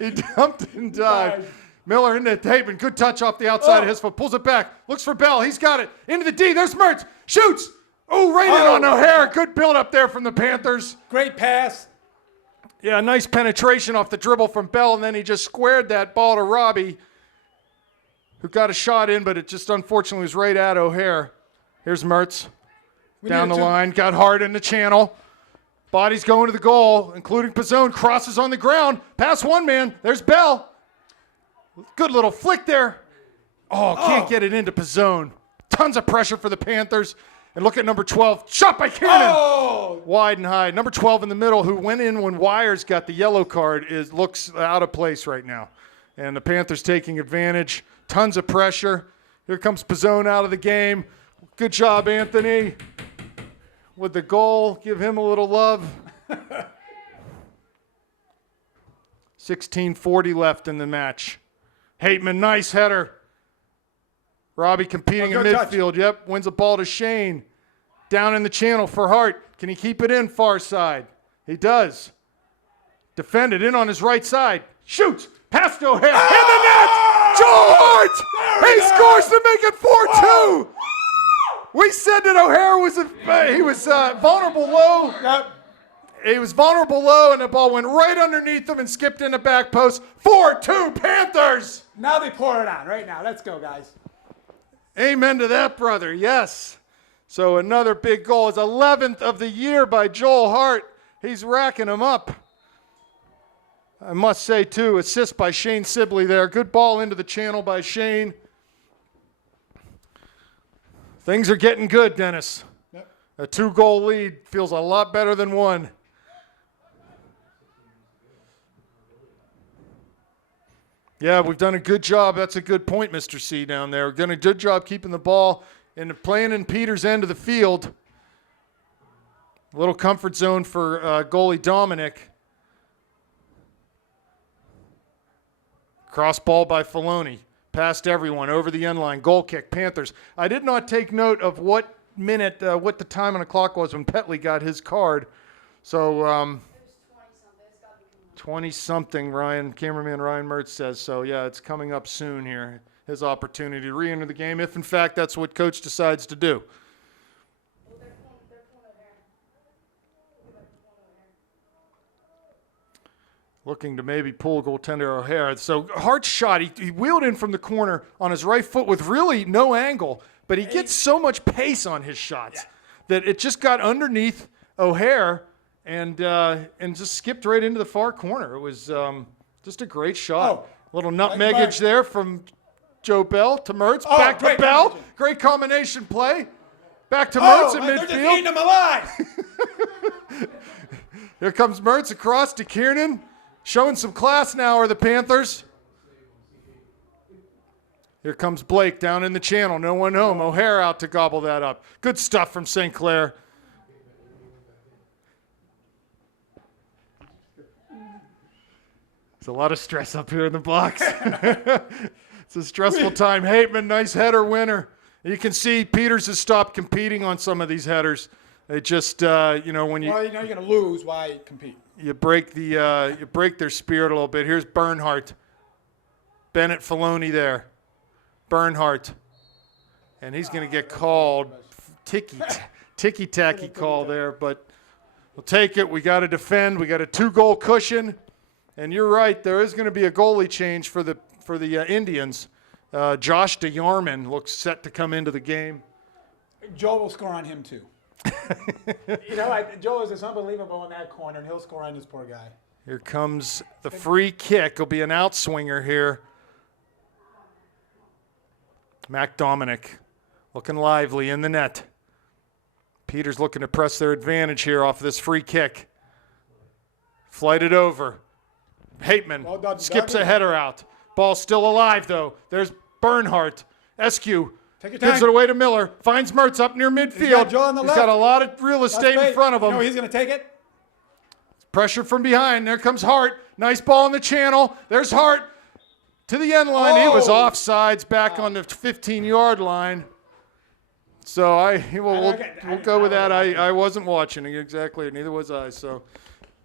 He dumped and dived. Died. Miller into Hateman. Good touch off the outside of his foot. Pulls it back. Looks for Bell. He's got it. Into the D. There's Mertz. Shoots. Oh, right in on O'Hare. Good build up there from the Panthers. Great pass. Yeah, nice penetration off the dribble from Bell, and then he just squared that ball to Robbie, who got a shot in, but it just unfortunately was right at O'Hare. Here's Mertz. Down the line. Got hard in the channel. Body's going to the goal, including Pizzone. Crosses on the ground. Pass one man. There's Bell. Good little flick there. Oh, can't get it into Pizzone. Tons of pressure for the Panthers. And look at number 12. Shot by Kiernan. Oh! Wide and high. Number 12 in the middle, who went in when Wires got the yellow card, looks out of place right now. And the Panthers taking advantage. Tons of pressure. Here comes Pizzone out of the game. Good job, Anthony. With the goal, give him a little love. 16:40 left in the match. Hateman, nice header. Robbie competing in good touch. midfield. Yep, wins the ball to Shane. Down in the channel for Hart. Can he keep it in far side? He does. Defended in on his right side. Shoots. Pass to O'Hare. In the net. Joel Hart. He scores to make it 4-2. We said that O'Hare was vulnerable low. Yep. He was vulnerable low, and the ball went right underneath him and skipped in the back post. 4-2 Panthers. Now they pour it on right now. Let's go, guys. Amen to that, brother. Yes. So another big goal. His 11th of the year by Joel Hart. He's racking them up. I must say, too, assist by Shane Sibley there. Good ball into the channel by Shane. Things are getting good, Dennis. Yep. A 2-goal lead feels a lot better than one. Yeah, we've done a good job. That's a good point, Mr. C, down there. We've done a good job keeping the ball and playing in Peter's end of the field. A little comfort zone for goalie Dominic. Cross ball by Filoni. Past everyone, over the end line. Goal kick, Panthers. I did not take note of what minute, what the time on the clock was when Petley got his card. So, It was 20-something. It's got to be coming. 20-something, cameraman Ryan Mertz says. So, yeah, it's coming up soon here. His opportunity to re-enter the game, if in fact that's what coach decides to do. Well, they're pulling O'Hare. Look at that, they're pulling O'Hare. Looking to maybe pull goaltender O'Hare. So Hart's shot, he wheeled in from the corner on his right foot with really no angle, but he gets so much pace on his shots that it just got underneath O'Hare and just skipped right into the far corner. It was just a great shot. Little nutmeggage there from Joe Bell to Mertz. Back to great Bell. combination. Great combination play. Back to Mertz in They're just midfield. eating them alive. Here comes Mertz across to Kiernan. Showing some class now are the Panthers. Here comes Blake down in the channel. No one home. O'Hare out to gobble that up. Good stuff from St. Clair. There's a lot of stress up here in the box. It's a stressful time. Hateman, nice header winner. You can see Peters has stopped competing on some of these headers. It just, when you... Well, you know you're going to lose. Why compete? You break their spirit a little bit. Here's Bernhardt. Bennett Filoni there. Bernhardt. And he's going to get called ticky-tacky call there, but we'll take it. We got to defend. We got a 2-goal cushion. And you're right, there is going to be a goalie change for the Indians. Josh DeYarman looks set to come into the game. Joe will score on him, too. Joe is just unbelievable in that corner, and he'll score on this poor guy. Here comes the free kick. It'll be an outswinger here. Mac Dominic looking lively in the net. Peters looking to press their advantage here off this free kick. Flight it over. Hateman Well done, skips Doug. a header out. Ball still alive, though. There's Bernhardt. Eskew Take your gives time. it away to Miller. Finds Mertz up near midfield. Joe on the He's left. got a lot of real estate in front of him. You know he's going to take it? Pressure from behind. There comes Hart. Nice ball in the channel. There's Hart to the end line. He was offsides back on the 15-yard line. So we'll go with that. I wasn't watching exactly. Neither was I. So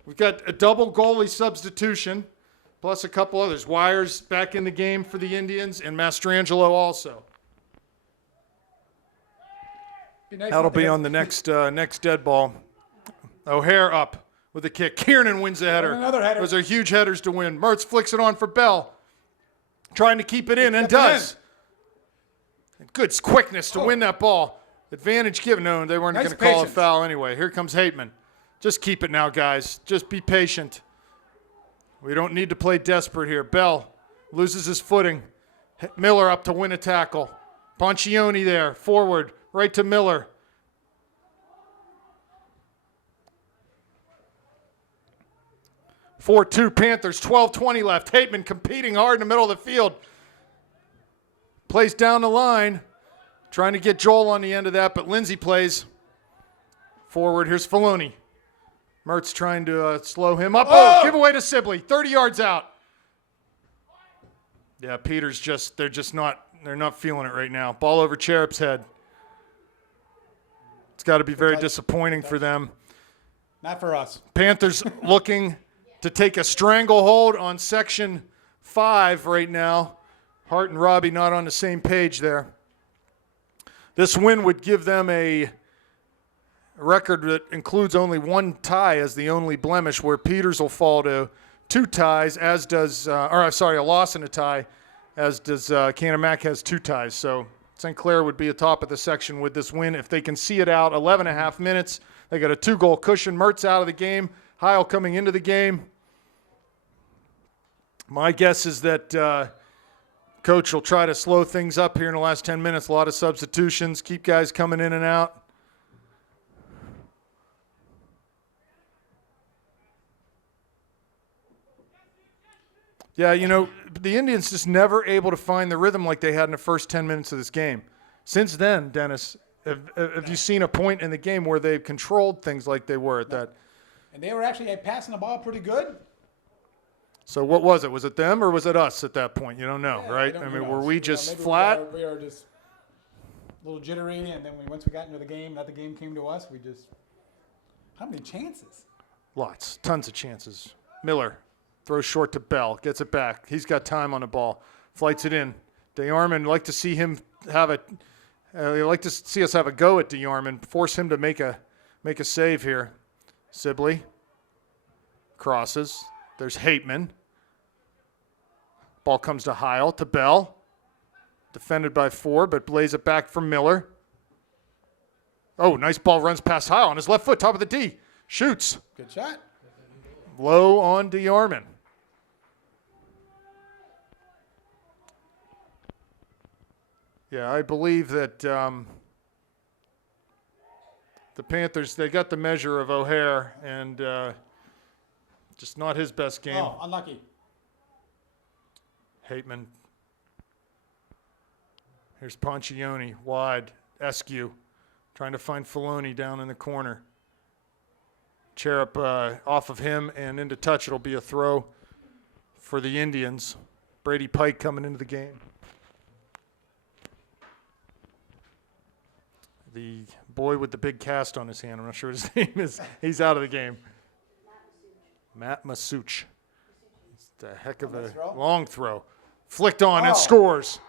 we've got a double goalie substitution, plus a couple others. Wires back in the game for the Indians, and Mastrangelo also. That'll be on the next dead ball. O'Hare up with a kick. Kiernan wins the header. Another header. Those are huge headers to win. Mertz flicks it on for Bell. Trying to keep it in, and kept it does. Good quickness to win that ball. Advantage given. No, they weren't Nice going to call a patience. foul anyway. Here comes Hateman. Just keep it now, guys. Just be patient. We don't need to play desperate here. Bell loses his footing. Miller up to win a tackle. Poncioni there, forward, right to Miller. (4-2) Panthers, 12:20 left. Hateman competing hard in the middle of the field. Plays down the line, trying to get Joel on the end of that, but Lindsay plays forward. Here's Filoni. Mertz trying to slow him up. Oh! Oh, give away to Sibley. 30 yards out. Yeah, Peters they're not feeling it right now. Ball over Cherup's head. It's got to be very disappointing for them. Not for us. Panthers looking to take a stranglehold on Section 5 right now. Hart and Robbie not on the same page there. This win would give them a record that includes only one tie as the only blemish, where Peters will fall to 2 ties, as does, a loss and a tie, as does Canamac has 2 ties. So St. Clair would be atop of the section with this win. If they can see it out, 11 and a half minutes. They got a 2-goal cushion. Mertz out of the game. Heil coming into the game. My guess is that Coach will try to slow things up here in the last 10 minutes. A lot of substitutions, keep guys coming in and out. Yeah, the Indians just never able to find the rhythm like they had in the first 10 minutes of this game. Since then, Dennis, have you seen a point in the game where they've controlled things like they were at that? And they were actually passing the ball pretty good. So what was it? Was it them or was it us at that point? You don't know, Yeah, right? don't- I who mean, knows? were we You know, just maybe flat? We are just a little jittery, and then once we got into the game, the game came to us. We just how many chances? Lots, tons of chances. Miller throws short to Bell, gets it back. He's got time on the ball, flights it in. DeArmond, like to see him have a. Like to see us have a go at DeArmond, force him to make a save here. Sibley crosses. There's Hateman. Ball comes to Heil, to Bell. Defended by 4, but lays it back for Miller. Oh, nice ball, runs past Heil on his left foot, top of the D. Shoots. Good shot. Low on DeArmond. Yeah, I believe that the Panthers, they got the measure of O'Hare, and just not his best game. Oh, unlucky. Hateman. Here's Ponchione, wide. Eskew trying to find Filoni down in the corner. Cherub off of him and into touch. It'll be a throw for the Indians. Brady Pike coming into the game. The boy with the big cast on his hand, I'm not sure what his name is. He's out of the game. Matt Masuch. It's a heck of a Nice throw. long throw. Flicked on and Oh. scores.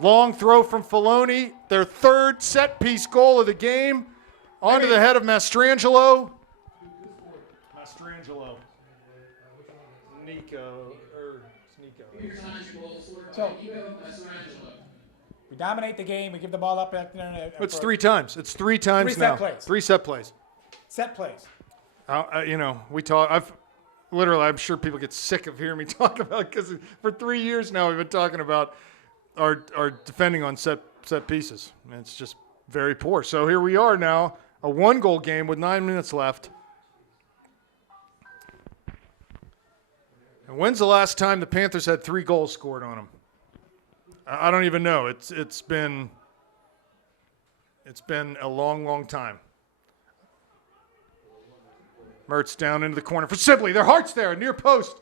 Long throw from Filoni. Their 3rd set-piece goal of the game. Onto the head of Mastrangelo. Mastrangelo. Nico. So we dominate the game. We give the ball up back there. It's 3 times. It's 3 times 3 now. set plays. 3 set plays. Set plays. We talk. I'm sure people get sick of hearing me talk about, because for 3 years now we've been talking about our defending on set pieces. And it's just very poor. So here we are now, a 1-goal game with 9 minutes left. And when's the last time the Panthers had 3 goals scored on them? I don't even know. It's been a long, long time. Mertz down into the corner for Sibley. Their heart's there, near post.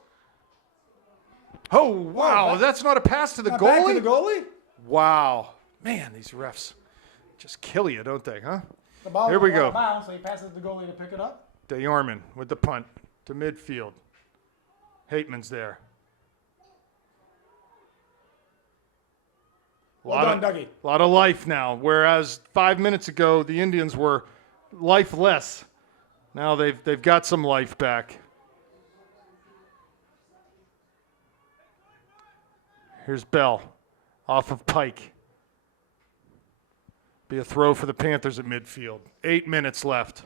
Oh, wow. That's not a pass to the Not goalie? back to the goalie. Wow. Man, these refs just kill you, don't they, huh? The ball Here we was out go. of bounds, so he passes the goalie to pick it up. DeArmond with the punt to midfield. Hateman's there. Well done, Dougie. A lot of life now, whereas 5 minutes ago the Indians were lifeless. Now they've got some life back. Here's Bell off of Pike. Be a throw for the Panthers at midfield. 8 minutes left.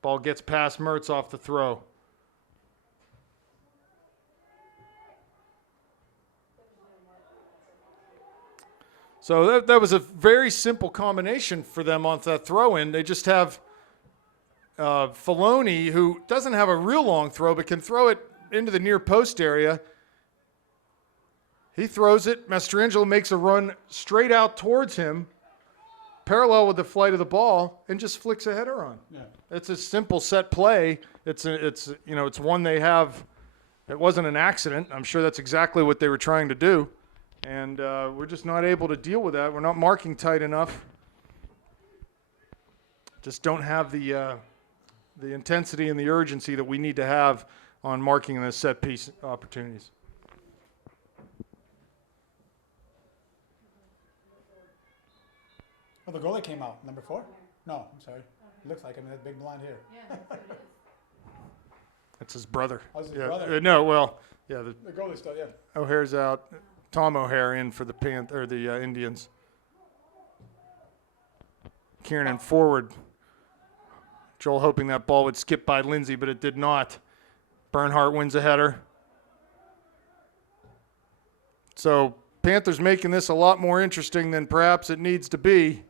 Ball gets past Mertz off the throw. So that was a very simple combination for them on that throw-in. They just have Filoni, who doesn't have a real long throw, but can throw it into the near post area. He throws it. Mastrangelo makes a run straight out towards him. parallel with the flight of the ball and just flicks a header on. Yeah. It's a simple set play. It's one they have. It wasn't an accident. I'm sure that's exactly what they were trying to do. And we're just not able to deal with that. We're not marking tight enough. Just don't have the intensity and the urgency that we need to have on marking the set piece opportunities. Oh, the goalie came out. Number 4? No, I'm sorry. It looks like him. That big blonde hair. Yeah, that's what it is. That's his brother. Oh, it's his Yeah. brother. No, well, yeah. The goalie still, yeah. O'Hare's out. Tom O'Hare in for the Indians. Kiernan forward. Joel hoping that ball would skip by Lindsay, but it did not. Bernhardt wins a header. So Panthers making this a lot more interesting than perhaps it needs to be.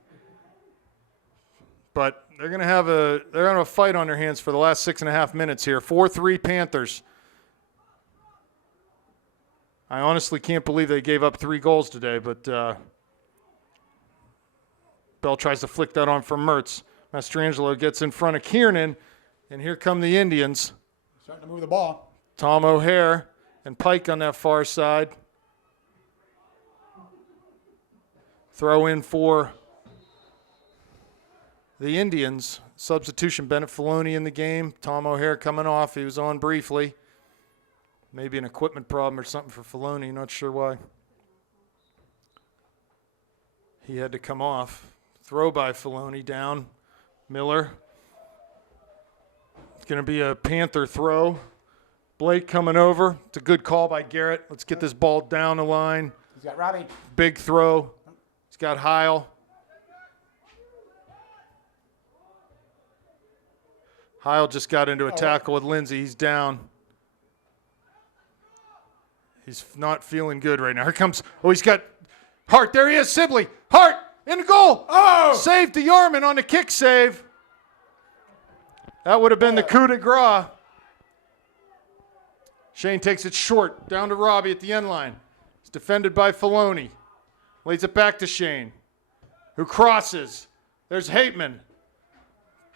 But they're going to have a fight on their hands for the last 6.5 minutes here. 4-3 Panthers. I honestly can't believe they gave up 3 goals today, but Bell tries to flick that on from Mertz. Mastrangelo gets in front of Kiernan, and here come the Indians. Starting to move the ball. Tom O'Hare and Pike on that far side. Throw in for the Indians. Substitution, Bennett Filoni in the game. Tom O'Hare coming off. He was on briefly. Maybe an equipment problem or something for Filoni. Not sure why. He had to come off. Throw by Filoni down. Miller. It's going to be a Panther throw. Blake coming over. It's a good call by Garrett. Let's get this ball down the line. He's got Robbie. Big throw. He's got Heil. Heil just got into a tackle with Lindsay. He's down. He's not feeling good right now. Here comes, he's got Hart. There he is, Sibley. Hart in the goal. Oh! Saved the Yarman on the kick save. That would have been the coup de grace. Shane takes it short, down to Robbie at the end line. It's defended by Filoni. Lays it back to Shane, who crosses. There's Hateman.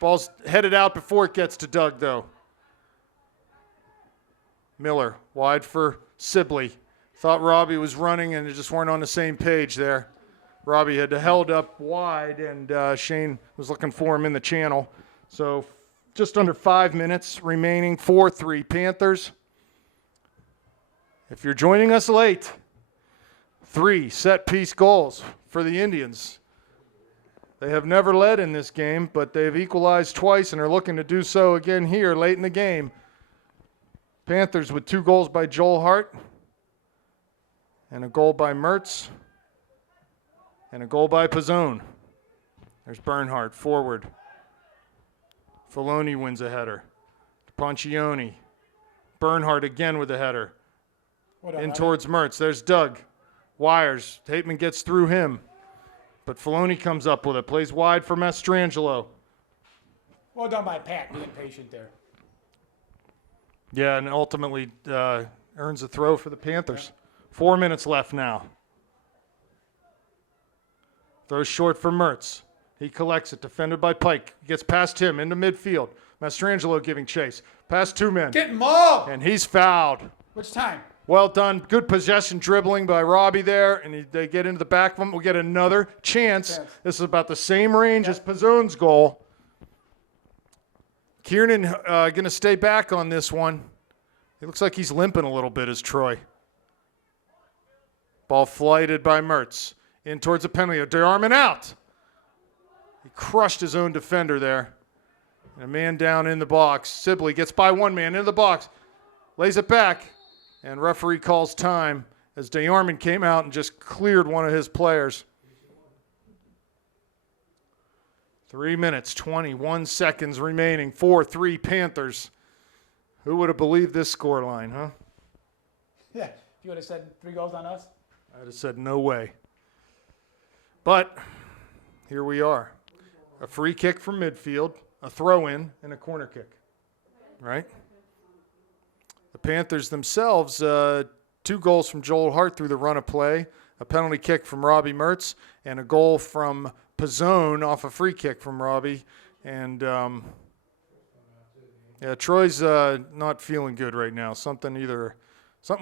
Ball's headed out before it gets to Doug, though. Miller, wide for Sibley. Thought Robbie was running and they just weren't on the same page there. Robbie had held up wide and Shane was looking for him in the channel. So just under 5 minutes remaining, 4-3 Panthers. If you're joining us late, 3 set-piece goals for the Indians. They have never led in this game, but they've equalized twice and are looking to do so again here late in the game. Panthers with 2 goals by Joel Hart and a goal by Mertz and a goal by Pizzone. There's Bernhardt forward. Filoni wins a header. Poncioni. Bernhardt again with a header. In towards Mertz. There's Doug. Wires. Hateman gets through him. But Filoni comes up with it. Plays wide for Mastrangelo. Well done by Pat, being patient there. Yeah, and ultimately earns a throw for the Panthers. 4 minutes left now. Throws short for Mertz. He collects it, defended by Pike. Gets past him into midfield. Mastrangelo giving chase. Past 2 men. Get mauled! And he's fouled. Which time? Well done. Good possession dribbling by Robbie there. And they get into the back of him. We'll get another chance. This is about the same range as Pizzone's goal. Kiernan going to stay back on this one. It looks like he's limping a little bit as Troy. Ball flighted by Mertz. In towards the penalty. DeArmond out. He crushed his own defender there. And a man down in the box. Sibley gets by 1 man into the box. Lays it back. And referee calls time as DeArmond came out and just cleared one of his players. 3 minutes, 21 seconds remaining. 4-3 Panthers. Who would have believed this scoreline, huh? Yeah, if you would have said 3 goals on us. I'd have said no way. But here we are. A free kick from midfield, a throw-in, and a corner kick. Right? The Panthers themselves, 2 goals from Joel Hart through the run of play, a penalty kick from Robbie Mertz, and a goal from Pizzone off a free kick from Robbie. And, yeah, Troy's not feeling good right now. Something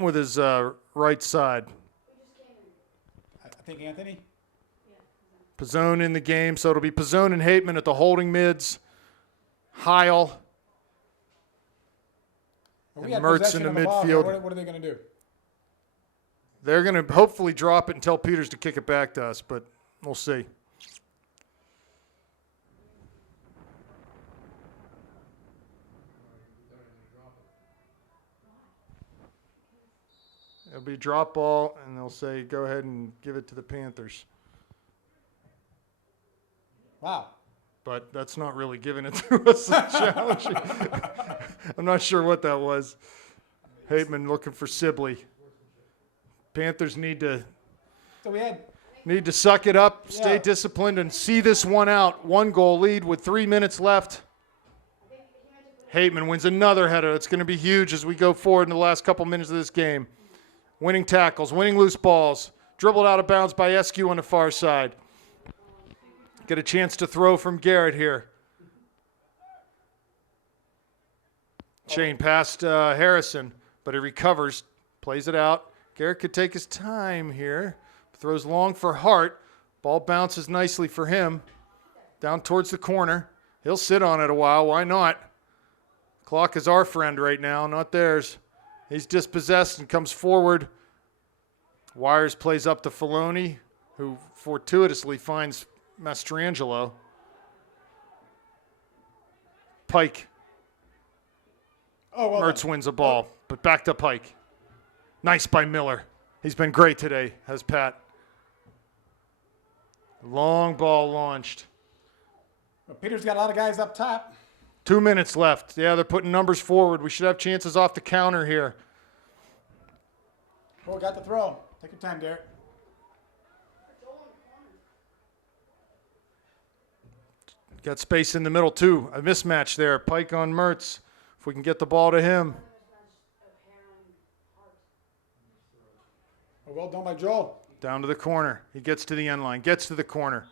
with his right side. I think Anthony. Pizzone in the game, so it'll be Pizzone and Hateman at the holding mids. Heil We and had Mertz possession in the of ball here. midfield. What are they going to do? They're going to hopefully drop it and tell Peters to kick it back to us, but we'll see. It'll be drop ball, and they'll say, go ahead and give it to the Panthers. Wow. But that's not really giving it to us. Challenging. I'm not sure what that was. Hateman looking for Sibley. Panthers need to suck it up, stay disciplined, and see this one out. 1-goal lead with 3 minutes left. Hateman wins another header. It's going to be huge as we go forward in the last couple minutes of this game. Winning tackles, winning loose balls. Dribbled out of bounds by Eskew on the far side. Get a chance to throw from Garrett here. Chain past Harrison, but he recovers, plays it out. Garrett could take his time here. Throws long for Hart. Ball bounces nicely for him. Down towards the corner. He'll sit on it a while. Why not? Clock is our friend right now, not theirs. He's dispossessed and comes forward. Wires plays up to Filoni, who fortuitously finds Mastrangelo. Pike. Oh, well Mertz wins a ball, but back to Pike. Nice by Miller. He's been great today, has Pat. Long ball launched. Well, Peter's got a lot of guys up top. 2 minutes left. Yeah, they're putting numbers forward. We should have chances off the counter here. Oh, got the throw. Take your time, Garrett. Got space in the middle, too. A mismatch there. Pike on Mertz. If we can get the ball to him. Oh, well done by Joel. Down to the corner. He gets to the end line. Gets to the corner.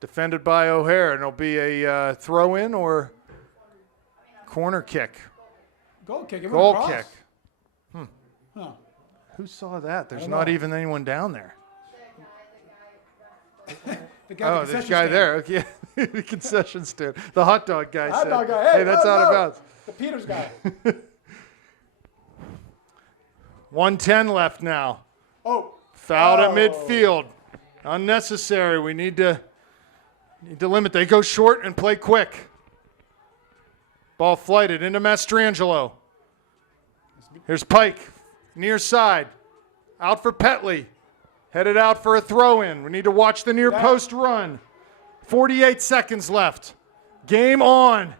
Defended by O'Hare. And it'll be a throw-in or corner kick. Goal kick. Goal kick. Huh. Who saw that? There's don't not know. even anyone down there. The guy Oh, at the there's a concession guy stand. there. Okay. The concession stand. The hot dog guy Hot said, dog guy. Hey, that's no, out of no. bounds. The Peters guy. 1:10 left now. Oh. Fouled at Oh. midfield. Unnecessary. We need to limit. They go short and play quick. Ball flighted into Mastrangelo. Here's Pike. Near side. Out for Petley. Headed out for a throw-in. We need to watch the near post run. 48 seconds left. Game on.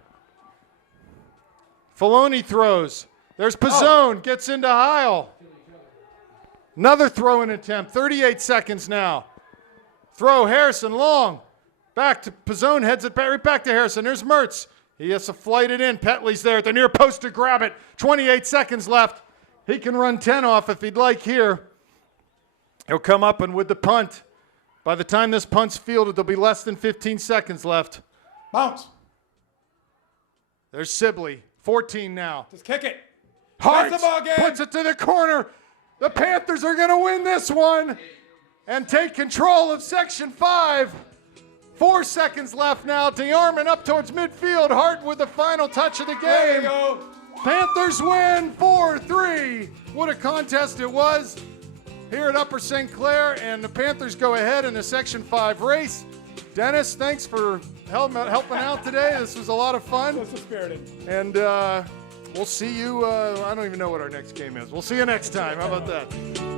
Filoni throws. There's Pizzone. Gets into Heil. Another throw-in attempt. 38 seconds now. Throw. Harrison long. Back to Pizzone. Heads it back, right back to Harrison. There's Mertz. He has to flight it in. Petley's there at the near post to grab it. 28 seconds left. He can run 10 off if he'd like here. He'll come up and with the punt. By the time this punt's fielded, there'll be less than 15 seconds left. Bounce. There's Sibley. 14 now. Just kick it. Hart That's the ball game. puts it to the corner. The Panthers are going to win this one and take control of Section 5. 4 seconds left now. DeArmond up towards midfield. Hart with the final touch of the There you game. go. Panthers win 4-3. What a contest it was here at Upper St. Clair, and the Panthers go ahead in the Section 5 race. Dennis, thanks for helping out today. This was a lot of fun. This is spirited. And we'll see you. I don't even know what our next game is. We'll see you next time. How about that?